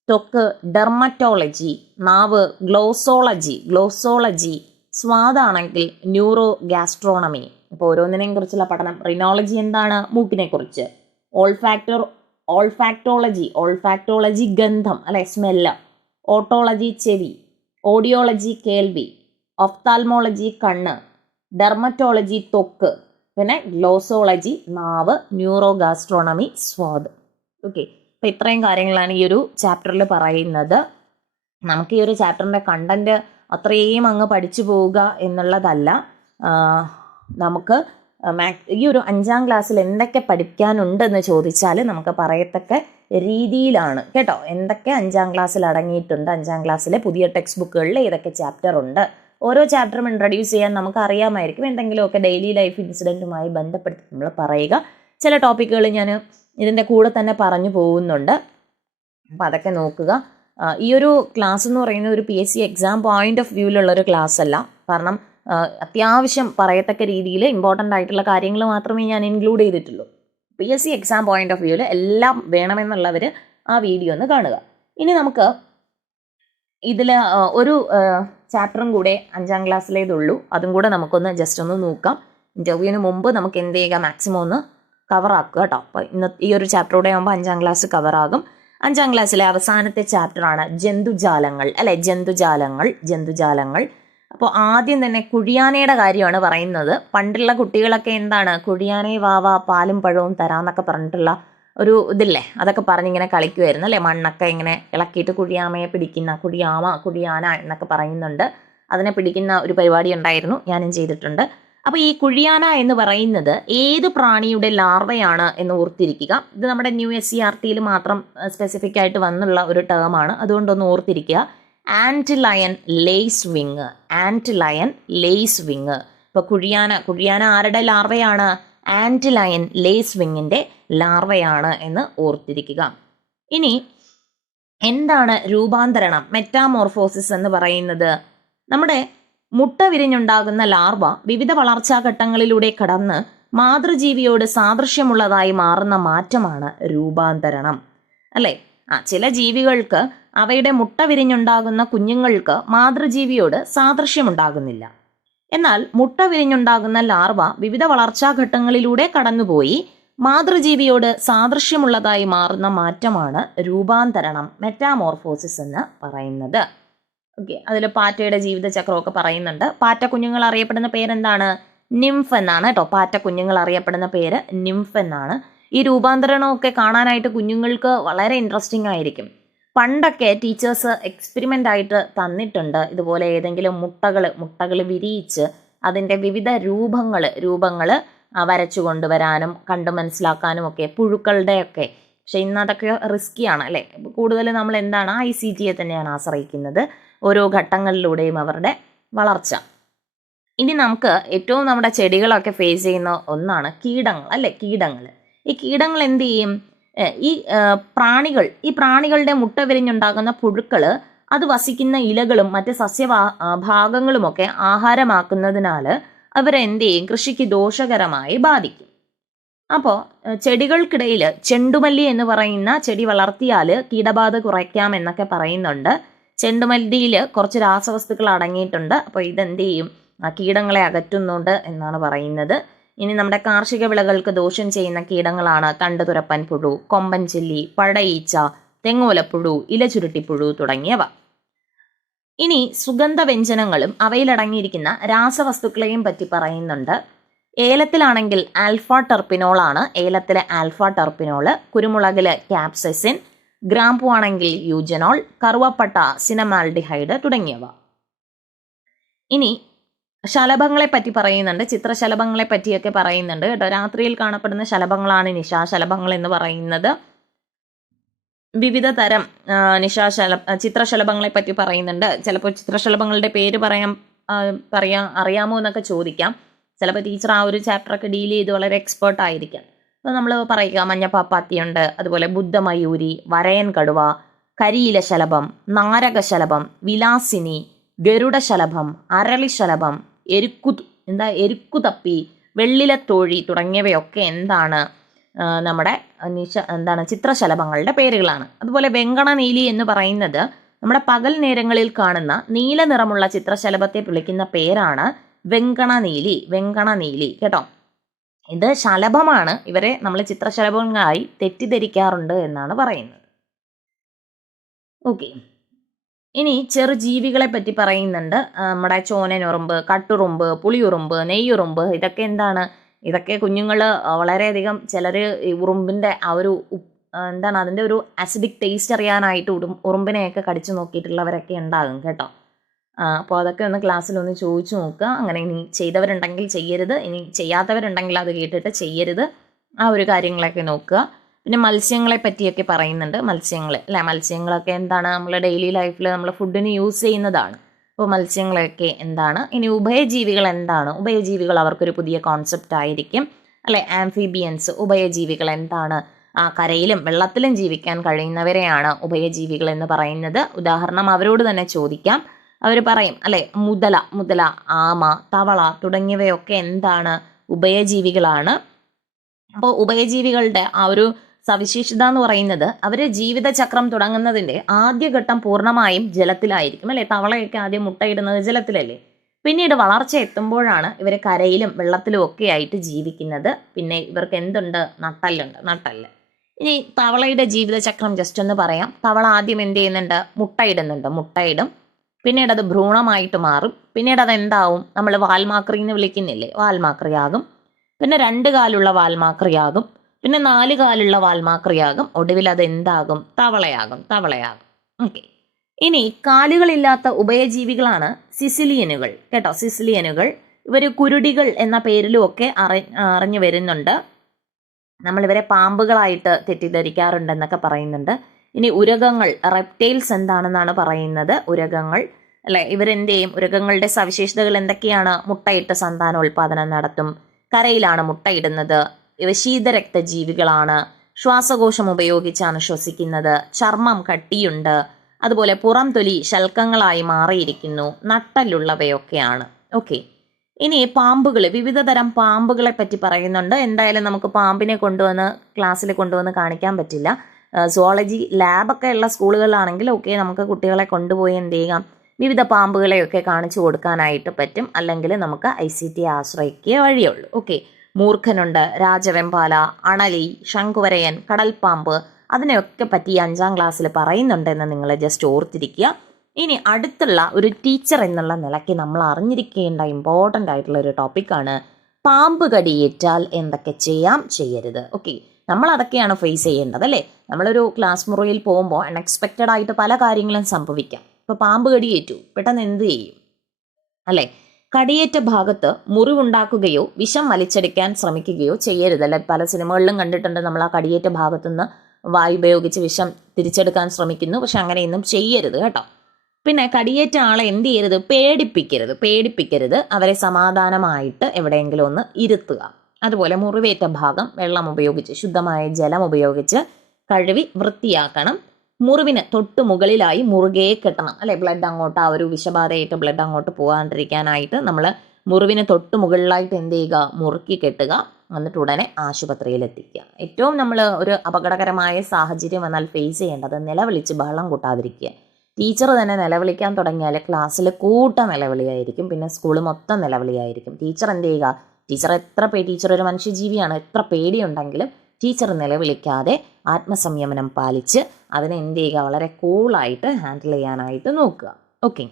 ത്വക്ക് ഡെർമറ്റോളജി, നാവ് ഗ്ലോസോളജി, സ്വാദാണെങ്കിൽ ന്യൂറോ ഗാസ്ട്രോണമി. ഇപ്പോൾ ഓരോന്നിനെയും കുറിച്ചുള്ള പഠനം. റിനോളജി എന്താണ്? മൂക്കിനെ കുറിച്ച്. ഓൾഫാക്ടോളജി ഗന്ധം അല്ലെ, സ്മെല്ല്. ഓട്ടോളജി ചെവി, ഓഡിയോളജി കേൾവി, ഒഫ്താൽമോളജി കണ്ണ്, ഡെർമറ്റോളജി ത്വക്ക്, പിന്നെ ഗ്ലോസോളജി നാവ്, ന്യൂറോ ഗാസ്ട്രോണമി സ്വാദ്. ഓക്കെ, അപ്പോൾ ഇത്രയും കാര്യങ്ങളാണ് ഈ ഒരു ചാപ്റ്ററിൽ പറയുന്നത്. നമുക്ക് ഈ ഒരു ചാപ്റ്ററിൻ്റെ കണ്ടന്റ് അത്രയും അങ്ങ് പഠിച്ചു പോവുക എന്നുള്ളതല്ല. നമുക്ക് ഈ ഒരു 5ാം ക്ലാസ്സിൽ എന്തൊക്കെ പഠിക്കാനുണ്ടെന്ന് ചോദിച്ചാൽ നമുക്ക് പറയത്തക്ക രീതിയിലാണ് കേട്ടോ. എന്തൊക്കെ 5ാം ക്ലാസ്സിൽ അടങ്ങിയിട്ടുണ്ട്, 5ാം ക്ലാസ്സിലെ പുതിയ ടെക്സ്റ്റ് ബുക്കുകളിൽ ഏതൊക്കെ ചാപ്റ്റർ ഉണ്ട്, ഓരോ ചാപ്റ്ററും ഇൻട്രൊഡ്യൂസ് ചെയ്യാൻ നമുക്ക് അറിയാമായിരിക്കും. എന്തെങ്കിലുമൊക്കെ ഡെയിലി ലൈഫ് ഇൻസിഡൻറ്റുമായി ബന്ധപ്പെടുത്തി നമ്മൾ പറയുക. ചില ടോപ്പിക്കുകൾ ഞാൻ ഇതിൻ്റെ കൂടെ തന്നെ പറഞ്ഞു പോകുന്നുണ്ട്, അപ്പോൾ അതൊക്കെ നോക്കുക. ഈ ഒരു ക്ലാസ് എന്ന് പറയുന്നത് ഒരു PSC എക്സാം പോയിന്റ് ഓഫ് വ്യൂവിലുള്ളൊരു ക്ലാസ് അല്ല. കാരണം അത്യാവശ്യം പറയത്തക്ക രീതിയിൽ ഇമ്പോർട്ടൻ്റ് ആയിട്ടുള്ള കാര്യങ്ങൾ മാത്രമേ ഞാൻ ഇൻക്ലൂഡ് ചെയ്തിട്ടുള്ളൂ. PSC എക്സാം പോയിന്റ് ഓഫ് വ്യൂവിൽ എല്ലാം വേണമെന്നുള്ളവർ ആ വീഡിയോ ഒന്ന് കാണുക. ഇനി നമുക്ക് ഇതിൽ ഒരു ചാപ്റ്ററും കൂടെ 5ാം ക്ലാസ്സിലേതുള്ളൂ, അതും കൂടെ നമുക്കൊന്ന് ജസ്റ്റ് ഒന്ന് നോക്കാം. ഇൻ്റർവ്യൂവിന് മുമ്പ് നമുക്ക് എന്ത് ചെയ്യുക, മാക്സിമം ഒന്ന് കവറാക്കുക കേട്ടോ. അപ്പോൾ ഈ ഒരു ചാപ്റ്ററോടെ ആകുമ്പോൾ 5ാം ക്ലാസ് കവറാകും. 5ാം ക്ലാസ്സിലെ അവസാനത്തെ ചാപ്റ്ററാണ് ജന്തുജാലങ്ങൾ അല്ലെ, ജന്തുജാലങ്ങൾ. അപ്പോൾ ആദ്യം തന്നെ കുഴിയാനയുടെ കാര്യമാണ് പറയുന്നത്. പണ്ടുള്ള കുട്ടികളൊക്കെ എന്താണ്, കുഴിയാനയെ വാവാ പാലും പഴവും തരാന്നൊക്കെ പറഞ്ഞിട്ടുള്ള ഒരു ഇതില്ലേ, അതൊക്കെ പറഞ്ഞിങ്ങനെ കളിക്കുമായിരുന്നു അല്ലേ. മണ്ണൊക്കെ ഇങ്ങനെ ഇളക്കിയിട്ട് കുഴിയാമയെ പിടിക്കുന്ന, കുഴിയാന എന്നൊക്കെ പറയുന്നുണ്ട്. അതിനെ പിടിക്കുന്ന ഒരു പരിപാടി ഉണ്ടായിരുന്നു, ഞാനും ചെയ്തിട്ടുണ്ട്. അപ്പോൾ ഈ കുഴിയാന എന്ന് പറയുന്നത് ഏത് പ്രാണിയുടെ ലാർവയാണ് എന്ന് ഓർത്തിരിക്കുക. ഇത് നമ്മുടെ ന്യൂ SCERT മാത്രം സ്പെസിഫിക് ആയിട്ട് വന്നുള്ള ഒരു ടേമാണ്, അതുകൊണ്ടൊന്ന് ഓർത്തിരിക്കുക. ആൻറ്റ്ലയൻ ലേസ് വിങ്. ഇപ്പോൾ കുഴിയാന ആരുടെ ലാർവയാണ്? ആൻറ്റ്ലയൻ ലേസ് വിങ്ങിൻ്റെ ലാർവയാണ് എന്ന് ഓർത്തിരിക്കുക. ഇനി എന്താണ് രൂപാന്തരണം, മെറ്റാമോർഫോസിസ് എന്ന് പറയുന്നത്? നമ്മുടെ മുട്ട വിരിഞ്ഞുണ്ടാകുന്ന ലാർവ വിവിധ വളർച്ചാഘട്ടങ്ങളിലൂടെ കടന്ന് മാതൃജീവിയോട് സാദൃശ്യമുള്ളതായി മാറുന്ന മാറ്റമാണ് രൂപാന്തരണം അല്ലേ. ചില ജീവികൾക്ക് അവയുടെ മുട്ട വിരിഞ്ഞുണ്ടാകുന്ന കുഞ്ഞുങ്ങൾക്ക് മാതൃജീവിയോട് സാദൃശ്യമുണ്ടാകുന്നില്ല. എന്നാൽ മുട്ട വിരിഞ്ഞുണ്ടാകുന്ന ലാർവ വിവിധ വളർച്ചാഘട്ടങ്ങളിലൂടെ കടന്നുപോയി മാതൃജീവിയോട് സാദൃശ്യമുള്ളതായി മാറുന്ന മാറ്റമാണ് രൂപാന്തരണം, മെറ്റാമോർഫോസിസ് എന്ന് പറയുന്നത്. ഓക്കെ, അതിൽ പാറ്റയുടെ ജീവിതചക്രമൊക്കെ പറയുന്നുണ്ട്. പാറ്റ കുഞ്ഞുങ്ങൾ അറിയപ്പെടുന്ന പേരെന്താണ്? നിംഫ് എന്നാണ് കേട്ടോ. പാറ്റ കുഞ്ഞുങ്ങൾ അറിയപ്പെടുന്ന പേര് നിംഫ് എന്നാണ്. ഈ രൂപാന്തരണമൊക്കെ കാണാനായിട്ട് കുഞ്ഞുങ്ങൾക്ക് വളരെ ഇൻട്രസ്റ്റിംഗ് ആയിരിക്കും. പണ്ടൊക്കെ ടീച്ചേഴ്സ് എക്സ്പെരിമെൻ്റ് ആയിട്ട് തന്നിട്ടുണ്ട്. ഇതുപോലെ ഏതെങ്കിലും മുട്ടകൾ വിരിയിച്ച് അതിൻ്റെ വിവിധ രൂപങ്ങൾ വരച്ചു കൊണ്ടുവരാനും കണ്ടു മനസ്സിലാക്കാനും ഒക്കെ, പുഴുക്കളുടെയൊക്കെ. പക്ഷെ ഇന്ന് അതൊക്കെ റിസ്ക്കിയാണ് അല്ലേ. കൂടുതൽ നമ്മൾ എന്താണ്, ICT തന്നെയാണ് ആശ്രയിക്കുന്നത് ഓരോ ഘട്ടങ്ങളിലൂടെയും അവരുടെ വളർച്ച. ഇനി നമുക്ക് ഏറ്റവും നമ്മുടെ ചെടികളൊക്കെ ഫേസ് ചെയ്യുന്ന ഒന്നാണ് കീടങ്ങൾ അല്ലേ. ഈ കീടങ്ങൾ എന്ത് ചെയ്യും? ഈ പ്രാണികളുടെ മുട്ട വിരിഞ്ഞുണ്ടാകുന്ന പുഴുക്കൾ അത് വസിക്കുന്ന ഇലകളും മറ്റ് ഭാഗങ്ങളുമൊക്കെ ആഹാരമാക്കുന്നതിനാൽ അവരെന്ത് ചെയ്യും? കൃഷിക്ക് ദോഷകരമായി ബാധിക്കും. അപ്പോൾ ചെടികൾക്കിടയിൽ ചെണ്ടുമല്ലി എന്ന് പറയുന്ന ചെടി വളർത്തിയാൽ കീടബാധ കുറയ്ക്കാം എന്നൊക്കെ പറയുന്നുണ്ട്. ചെണ്ടുമല്ലിയിൽ കുറച്ച് രാസവസ്തുക്കൾ അടങ്ങിയിട്ടുണ്ട്. അപ്പോൾ ഇതെന്ത് ചെയ്യും? കീടങ്ങളെ അകറ്റുന്നുണ്ട് എന്നാണ് പറയുന്നത്. ഇനി നമ്മുടെ കാർഷിക വിളകൾക്ക് ദോഷം ചെയ്യുന്ന കീടങ്ങളാണ് തണ്ടുതുരപ്പൻ പുഴു, കൊമ്പൻ ചില്ലി, പഴയീച്ച, തെങ്ങോലപ്പുഴു, ഇലചുരുട്ടിപ്പുഴു തുടങ്ങിയവ. ഇനി സുഗന്ധവ്യഞ്ജനങ്ങളും അവയിലടങ്ങിയിരിക്കുന്ന രാസവസ്തുക്കളെയും പറ്റി പറയുന്നുണ്ട്. ഏലത്തിലാണെങ്കിൽ ആൽഫ ടെർപ്പിനോൾ ആണ്, ഏലത്തിലെ ആൽഫ ടെർപ്പിനോള്. കുരുമുളകില് ക്യാപ്സൈസിൻ, ഗ്രാമ്പു ആണെങ്കിൽ യൂജനോൾ, കറുവപ്പട്ട സിനമാൽഡിഹൈഡ് തുടങ്ങിയവ. ഇനി ശലഭങ്ങളെ പറ്റി പറയുന്നുണ്ട്, ചിത്രശലഭങ്ങളെ പറ്റിയൊക്കെ പറയുന്നുണ്ട് കേട്ടോ. രാത്രിയിൽ കാണപ്പെടുന്ന ശലഭങ്ങളാണ് നിശാശലഭങ്ങൾ എന്ന് പറയുന്നത്. വിവിധ തരം ചിത്രശലഭങ്ങളെ പറ്റി പറയുന്നുണ്ട്. ചിലപ്പോൾ ചിത്രശലഭങ്ങളുടെ പേര് അറിയാമോ എന്നൊക്കെ ചോദിക്കാം. ചിലപ്പോൾ ടീച്ചർ ആ ഒരു ചാപ്റ്ററൊക്കെ ഡീൽ ചെയ്ത് വളരെ എക്സ്പേർട്ട് ആയിരിക്കാം. അപ്പോൾ നമ്മൾ പറയുക മഞ്ഞപ്പാപ്പാത്തിയുണ്ട്, അതുപോലെ ബുദ്ധമയൂരി, വരയൻ കടുവ, കരിയില ശലഭം, നാരകശലഭം, വിലാസിനി, ഗരുഡശലഭം, അരളിശലഭം, എരുക്കുതപ്പി, വെള്ളിലത്തോഴി തുടങ്ങിയവയൊക്കെ എന്താണ് നമ്മുടെ ചിത്രശലഭങ്ങളുടെ പേരുകളാണ്. അതുപോലെ വെങ്കണനീലി എന്ന് പറയുന്നത് നമ്മുടെ പകൽ നേരങ്ങളിൽ കാണുന്ന നീല നിറമുള്ള ചിത്രശലഭത്തെ വിളിക്കുന്ന പേരാണ് വെങ്കണനീലി കേട്ടോ. ഇത് ശലഭമാണ്. ഇവരെ നമ്മൾ ചിത്രശലഭങ്ങളായി തെറ്റിദ്ധരിക്കാറുണ്ട് എന്നാണ് പറയുന്നത്. ഓക്കെ, ഇനി ചെറുജീവികളെ പറ്റി പറയുന്നുണ്ട്. നമ്മുടെ ചോനനുറുമ്പ്, കട്ടുറുമ്പ്, പുളിയുറുമ്പ്, നെയ്യുറുമ്പ്, ഇതൊക്കെ എന്താണ്? ഇതൊക്കെ കുഞ്ഞുങ്ങൾ വളരെയധികം ചിലർ ഈ ഉറുമ്പിൻ്റെ ആ ഒരു അതിൻ്റെ ഒരു അസിഡിക് ടേസ്റ്റ് അറിയാനായിട്ട് ഉറുമ്പിനെയൊക്കെ കടിച്ചു നോക്കിയിട്ടുള്ളവരൊക്കെ ഉണ്ടാകും കേട്ടോ. അപ്പോൾ അതൊക്കെ ഒന്ന് ക്ലാസ്സിലൊന്ന് ചോദിച്ചു നോക്കുക. അങ്ങനെ ഇനി ചെയ്തവരുണ്ടെങ്കിൽ ചെയ്യരുത്, ഇനി ചെയ്യാത്തവരുണ്ടെങ്കിൽ അത് കേട്ടിട്ട് ചെയ്യരുത്. ആ ഒരു കാര്യങ്ങളൊക്കെ നോക്കുക. പിന്നെ മത്സ്യങ്ങളെ പറ്റിയൊക്കെ പറയുന്നുണ്ട്. മത്സ്യങ്ങളൊക്കെ എന്താണ്? നമ്മൾ ഡെയിലി ലൈഫിൽ നമ്മൾ ഫുഡിന് യൂസ് ചെയ്യുന്നതാണ്. അപ്പോൾ മത്സ്യങ്ങളൊക്കെ എന്താണ്? ഇനി ഉഭയജീവികൾ എന്താണ്? ഉഭയജീവികൾ അവർക്കൊരു പുതിയ കോൺസെപ്റ്റ് ആയിരിക്കും അല്ലെ. ആംഫിബിയൻസ്, ഉഭയജീവികൾ എന്താണ്? ആ കരയിലും വെള്ളത്തിലും ജീവിക്കാൻ കഴിയുന്നവരെയാണ് ഉഭയജീവികൾ എന്ന് പറയുന്നത്. ഉദാഹരണം അവരോട് തന്നെ ചോദിക്കാം, അവർ പറയും അല്ലെ. മുതല, ആമ, തവള തുടങ്ങിയവയൊക്കെ എന്താണ്? ഉഭയജീവികളാണ്. അപ്പോൾ ഉഭയജീവികളുടെ ആ ഒരു സവിശേഷത എന്ന് പറയുന്നത് അവർ ജീവിതചക്രം തുടങ്ങുന്നതിൻ്റെ ആദ്യഘട്ടം പൂർണ്ണമായും ജലത്തിലായിരിക്കും അല്ലെ. തവളയൊക്കെ ആദ്യം മുട്ടയിടുന്നത് ജലത്തിലല്ലേ. പിന്നീട് വളർച്ച എത്തുമ്പോഴാണ് ഇവർ കരയിലും വെള്ളത്തിലും ഒക്കെ ആയിട്ട് ജീവിക്കുന്നത്. പിന്നെ ഇവർക്ക് എന്തുണ്ട്? നട്ടല്. ഇനി തവളയുടെ ജീവിതചക്രം ജസ്റ്റ് ഒന്ന് പറയാം. തവള ആദ്യം എന്ത് ചെയ്യുന്നുണ്ട്? മുട്ടയിടും. പിന്നീട് അത് ഭ്രൂണമായിട്ട് മാറും. പിന്നീട് അത് എന്താവും? നമ്മൾ വാൽമാക്രി എന്ന് വിളിക്കുന്നില്ലേ, വാൽമാക്രിയാകും. പിന്നെ 2 കാലുള്ള വാൽമാക്രിയാകും. പിന്നെ 4 കാലുള്ള വാൽമാക്രിയാകും. ഒടുവിൽ അത് എന്താകും? തവളയാകും. ഓക്കെ, ഇനി കാലുകളില്ലാത്ത ഉഭയജീവികളാണ് സിസിലിയനുകൾ കേട്ടോ. ഇവർ കുരുടികൾ എന്ന പേരിലും ഒക്കെ അറിഞ്ഞു വരുന്നുണ്ട്. നമ്മളിവരെ പാമ്പുകളായിട്ട് തെറ്റിദ്ധരിക്കാറുണ്ടെന്നൊക്കെ പറയുന്നുണ്ട്. ഇനി ഉരഗങ്ങൾ, റെപ്റ്റൈൽസ് എന്താണെന്നാണ് പറയുന്നത്. ഉരഗങ്ങൾ അല്ലെ, ഇവരെന്ത് ചെയ്യും? ഉരഗങ്ങളുടെ സവിശേഷതകൾ എന്തൊക്കെയാണ്? മുട്ടയിട്ട് സന്താനോൽപാദനം നടത്തും. കരയിലാണ് മുട്ടയിടുന്നത്. ഇവ ശീതരക്തജീവികളാണ്. ശ്വാസകോശം ഉപയോഗിച്ചാണ് ശ്വസിക്കുന്നത്. ചർമ്മം കട്ടിയുണ്ട്. അതുപോലെ പുറം തൊലി ശൽക്കങ്ങളായി മാറിയിരിക്കുന്നു. നട്ടലുള്ളവയൊക്കെയാണ്. ഓക്കെ, ഇനി പാമ്പുകൾ, വിവിധ തരം പാമ്പുകളെ പറ്റി പറയുന്നുണ്ട്. എന്തായാലും നമുക്ക് പാമ്പിനെ ക്ലാസ്സിൽ കൊണ്ടുവന്ന് കാണിക്കാൻ പറ്റില്ല. സുവോളജി ലാബൊക്കെ ഉള്ള സ്കൂളുകളിലാണെങ്കിൽ ഓക്കെ, നമുക്ക് കുട്ടികളെ കൊണ്ടുപോയി എന്ത് ചെയ്യാം? വിവിധ പാമ്പുകളെയൊക്കെ കാണിച്ചു കൊടുക്കാനായിട്ട് പറ്റും. അല്ലെങ്കിൽ നമുക്ക് ICT ആശ്രയിക്കുക വഴിയുള്ളൂ. ഓക്കെ, മൂർഖനുണ്ട്, രാജവെമ്പാല, അണലി, ശംഖുവരയൻ, കടൽപ്പാമ്പ്, അതിനെയൊക്കെ പറ്റി 5ാം ക്ലാസ്സിൽ പറയുന്നുണ്ടെന്ന് നിങ്ങൾ ജസ്റ്റ് ഓർത്തിരിക്കുക. ഇനി അടുത്തുള്ള ഒരു ടീച്ചർ എന്നുള്ള നിലയ്ക്ക് നമ്മൾ അറിഞ്ഞിരിക്കേണ്ട ഇമ്പോർട്ടൻ്റ് ആയിട്ടുള്ള ഒരു ടോപ്പിക്കാണ് പാമ്പ് കടിയേറ്റാൽ എന്തൊക്കെ ചെയ്യാം, ചെയ്യരുത്. ഓക്കെ, നമ്മൾ അതൊക്കെയാണ് ഫേസ് ചെയ്യേണ്ടത് അല്ലേ. നമ്മളൊരു ക്ലാസ് മുറിയിൽ പോകുമ്പോൾ അൺഎക്സ്പെക്റ്റഡ് ആയിട്ട് പല കാര്യങ്ങളും സംഭവിക്കാം. ഇപ്പോൾ പാമ്പ് കടിയേറ്റു, പെട്ടെന്ന് എന്ത് ചെയ്യും അല്ലേ? കടിയേറ്റ ഭാഗത്ത് മുറിവുണ്ടാക്കുകയോ വിഷം വലിച്ചെടുക്കാൻ ശ്രമിക്കുകയോ ചെയ്യരുതല്ലേ. പല സിനിമകളിലും കണ്ടിട്ടുണ്ട്, നമ്മൾ ആ കടിയേറ്റ ഭാഗത്തുനിന്ന് വായു ഉപയോഗിച്ച് വിഷം തിരിച്ചെടുക്കാൻ ശ്രമിക്കുന്നു. പക്ഷെ അങ്ങനെയൊന്നും ചെയ്യരുത് കേട്ടോ. പിന്നെ കടിയേറ്റ ആളെ എന്ത് ചെയ്യരുത്? പേടിപ്പിക്കരുത്. അവരെ സമാധാനമായിട്ട് എവിടെയെങ്കിലും ഒന്ന് ഇരുത്തുക. അതുപോലെ മുറിവേറ്റ ഭാഗം വെള്ളം ഉപയോഗിച്ച്, ശുദ്ധമായ ജലം ഉപയോഗിച്ച് കഴുകി വൃത്തിയാക്കണം. മുറിവിന് തൊട്ട് മുകളിലായി മുറുകെ കെട്ടണം അല്ലെ. ബ്ലഡ് അങ്ങോട്ട്, ആ ഒരു വിഷബാധയായിട്ട് ബ്ലഡ് അങ്ങോട്ട് പോകാണ്ടിരിക്കാനായിട്ട് നമ്മൾ മുറിവിന് തൊട്ട് മുകളിലായിട്ട് എന്ത് ചെയ്യുക? മുറുക്കി കെട്ടുക. എന്നിട്ട് ഉടനെ ആശുപത്രിയിൽ എത്തിക്കുക. ഏറ്റവും നമ്മൾ ഒരു അപകടകരമായ സാഹചര്യം വന്നാൽ ഫേസ് ചെയ്യേണ്ടത് നിലവിളിച്ച് ബഹളം കൂട്ടാതിരിക്കുക. ടീച്ചർ തന്നെ നിലവിളിക്കാൻ തുടങ്ങിയാൽ ക്ലാസ്സിൽ നിലവിളിയായിരിക്കും. പിന്നെ സ്കൂൾ മൊത്തം നിലവിളിയായിരിക്കും. ടീച്ചർ എന്ത് ചെയ്യുക? ടീച്ചർ ഒരു മനുഷ്യജീവിയാണ്. എത്ര പേടിയുണ്ടെങ്കിലും ടീച്ചർ നിലവിളിക്കാതെ ആത്മസംയമനം പാലിച്ച് അതിനെ എന്ത് ചെയ്യുക? വളരെ കൂളായിട്ട് ഹാൻഡിൽ ചെയ്യാനായിട്ട് നോക്കുക. ഓക്കെ,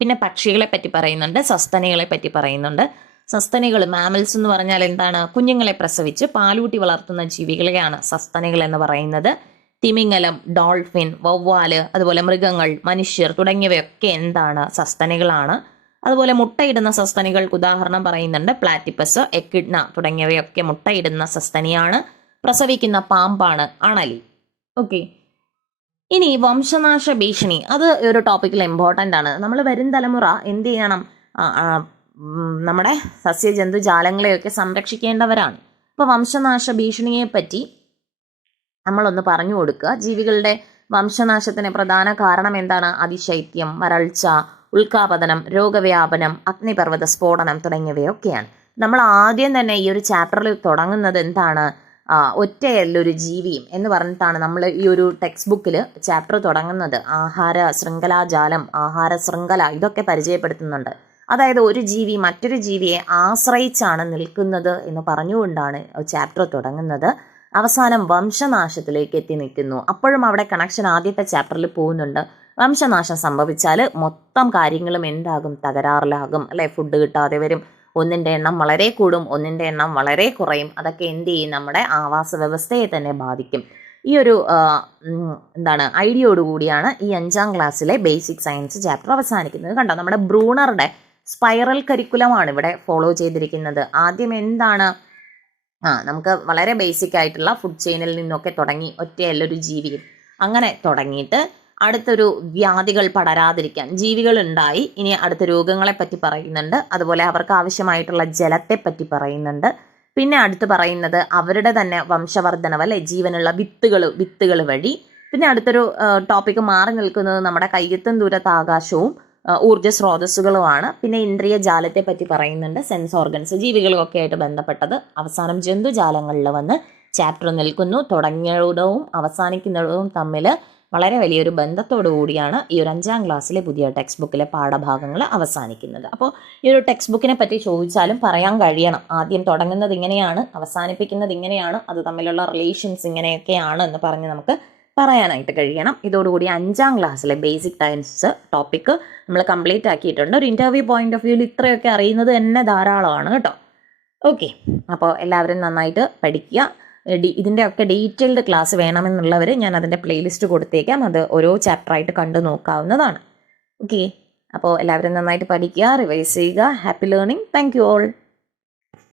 പിന്നെ പക്ഷികളെ പറ്റി പറയുന്നുണ്ട്, സസ്തനികളെ പറ്റി പറയുന്നുണ്ട്. സസ്തനികൾ, മാമൽസ് എന്ന് പറഞ്ഞാൽ എന്താണ്? കുഞ്ഞുങ്ങളെ പ്രസവിച്ച് പാലൂട്ടി വളർത്തുന്ന ജീവികളെയാണ് സസ്തനികൾ എന്ന് പറയുന്നത്. തിമിംഗലം, ഡോൾഫിൻ, വവ്വാല്, അതുപോലെ മൃഗങ്ങൾ, മനുഷ്യർ തുടങ്ങിയവയൊക്കെ എന്താണ്? സസ്തനികളാണ്. അതുപോലെ മുട്ടയിടുന്ന സസ്തനികൾക്ക് ഉദാഹരണം പറയുന്നുണ്ട്. പ്ലാറ്റിപ്പസ്, എക്കിഡ്ന തുടങ്ങിയവയൊക്കെ മുട്ടയിടുന്ന സസ്തനിയാണ്. പ്രസവിക്കുന്ന പാമ്പാണ് അണലി. ഓക്കെ, ഇനി വംശനാശ ഭീഷണി, അത് ഒരു ടോപ്പിക്കിൽ ഇമ്പോർട്ടൻ്റ് ആണ്. നമ്മൾ വരും തലമുറ എന്ത് ചെയ്യണം? നമ്മുടെ സസ്യജന്തുജാലങ്ങളെയൊക്കെ സംരക്ഷിക്കേണ്ടവരാണ്. അപ്പോൾ വംശനാശ ഭീഷണിയെ പറ്റി നമ്മളൊന്ന് പറഞ്ഞു കൊടുക്കുക. ജീവികളുടെ വംശനാശത്തിന് പ്രധാന കാരണം എന്താണ്? അതിശൈത്യം, വരൾച്ച, ഉൽക്കാപതനം, രോഗവ്യാപനം, അഗ്നിപർവ്വത സ്ഫോടനം തുടങ്ങിയവയൊക്കെയാണ്. നമ്മൾ ആദ്യം തന്നെ ഈ ഒരു ചാപ്റ്ററിൽ തുടങ്ങുന്നത് എന്താണ്, ഒറ്റയല്ലൊരു ജീവിയും എന്ന് പറഞ്ഞിട്ടാണ് നമ്മൾ ഈ ഒരു ടെക്സ്റ്റ് ബുക്കിൽ ചാപ്റ്റർ തുടങ്ങുന്നത്. ആഹാര ശൃംഖലാജാലം, ആഹാര ശൃംഖല, ഇതൊക്കെ പരിചയപ്പെടുത്തുന്നുണ്ട്. അതായത് ഒരു ജീവി മറ്റൊരു ജീവിയെ ആശ്രയിച്ചാണ് നിൽക്കുന്നത് എന്ന് പറഞ്ഞുകൊണ്ടാണ് ചാപ്റ്റർ തുടങ്ങുന്നത്. അവസാനം വംശനാശത്തിലേക്ക് എത്തി നിൽക്കുന്നു. അപ്പോഴും അവിടെ കണക്ഷൻ ആദ്യത്തെ ചാപ്റ്ററിൽ പോകുന്നുണ്ട്. വംശനാശം സംഭവിച്ചാൽ മൊത്തം കാര്യങ്ങളും എന്താകും, തകരാറിലാകും അല്ലെ. ഫുഡ് കിട്ടാതെ വരും, ഒന്നിൻ്റെ എണ്ണം വളരെ കൂടും, ഒന്നിൻ്റെ എണ്ണം വളരെ കുറയും. അതൊക്കെ എന്ത് ചെയ്യും, നമ്മുടെ ആവാസ വ്യവസ്ഥയെ തന്നെ ബാധിക്കും. ഈ ഒരു ഐഡിയയോടുകൂടിയാണ് ഈ 5ാം ക്ലാസ്സിലെ ബേസിക് സയൻസ് ചാപ്റ്റർ അവസാനിക്കുന്നത്. കണ്ടോ, നമ്മുടെ ബ്രൂണറുടെ സ്പൈറൽ കരിക്കുലമാണ് ഇവിടെ ഫോളോ ചെയ്തിരിക്കുന്നത്. ആദ്യം എന്താണ്, നമുക്ക് വളരെ ബേസിക് ആയിട്ടുള്ള ഫുഡ് ചെയിനിൽ നിന്നൊക്കെ തുടങ്ങി ഒറ്റയല്ലൊരു ജീവിയും അങ്ങനെ തുടങ്ങിയിട്ട് അടുത്തൊരു വ്യാധികൾ പടരാതിരിക്കാൻ ജീവികൾ ഉണ്ടായി. ഇനി അടുത്ത രോഗങ്ങളെ പറ്റി പറയുന്നുണ്ട്. അതുപോലെ അവർക്ക് ആവശ്യമായിട്ടുള്ള ജലത്തെ പറ്റി പറയുന്നുണ്ട്. പിന്നെ അടുത്ത് പറയുന്നത് അവരുടെ തന്നെ വംശവർദ്ധനവ് അല്ലെ, ജീവനുള്ള വിത്തുകൾ വഴി. പിന്നെ അടുത്തൊരു ടോപ്പിക്ക് മാറി നിൽക്കുന്നത് നമ്മുടെ കയ്യെത്തും ദൂരത്ത് ആകാശവും ഊർജ്ജ സ്രോതസ്സുകളുമാണ്. പിന്നെ ഇന്ദ്രിയ ജാലത്തെ പറ്റി പറയുന്നുണ്ട്, സെൻസ് ഓർഗൻസ്, ജീവികളൊക്കെ ആയിട്ട് ബന്ധപ്പെട്ടത്. അവസാനം ജന്തുജാലങ്ങളിൽ വന്ന് ചാപ്റ്റർ നിൽക്കുന്നു. തുടങ്ങിയതും അവസാനിക്കുന്നതും തമ്മിൽ വളരെ വലിയൊരു ബന്ധത്തോടു കൂടിയാണ് ഈ ഒരു 5ാം ക്ലാസ്സിലെ പുതിയ ടെക്സ്റ്റ് ബുക്കിലെ പാഠഭാഗങ്ങൾ അവസാനിക്കുന്നത്. അപ്പോൾ ഈ ഒരു ടെക്സ്റ്റ് ബുക്കിനെ പറ്റി ചോദിച്ചാലും പറയാൻ കഴിയണം, ആദ്യം തുടങ്ങുന്നത് ഇങ്ങനെയാണ്, അവസാനിപ്പിക്കുന്നത് ഇങ്ങനെയാണ്, അത് തമ്മിലുള്ള റിലേഷൻസ് ഇങ്ങനെയൊക്കെയാണ് എന്ന് പറഞ്ഞ് നമുക്ക് പറയാനായിട്ട് കഴിയണം. ഇതോടുകൂടി 5ാം ക്ലാസ്സിലെ ബേസിക് സയൻസ് ടോപ്പിക്ക് നമ്മൾ കംപ്ലീറ്റ് ആക്കിയിട്ടുണ്ട്. ഒരു ഇൻ്റർവ്യൂ പോയിന്റ് ഓഫ് വ്യൂവിൽ ഇത്രയൊക്കെ അറിയുന്നത് തന്നെ ധാരാളമാണ് കേട്ടോ. ഓക്കെ, അപ്പോൾ എല്ലാവരും നന്നായിട്ട് പഠിക്കുക. ഇതിൻ്റെ ഒക്കെ ഡീറ്റെയിൽഡ് ക്ലാസ് വേണമെന്നുള്ളവർ ഞാൻ അതിൻ്റെ പ്ലേലിസ്റ്റ് കൊടുത്തേക്കാം, അത് ഓരോ ചാപ്റ്ററായിട്ട് കണ്ടു നോക്കാവുന്നതാണ്. ഓക്കെ, അപ്പോൾ എല്ലാവരും നന്നായിട്ട് പഠിക്കുക, റിവൈസ് ചെയ്യുക. Happy learning. Thank you all.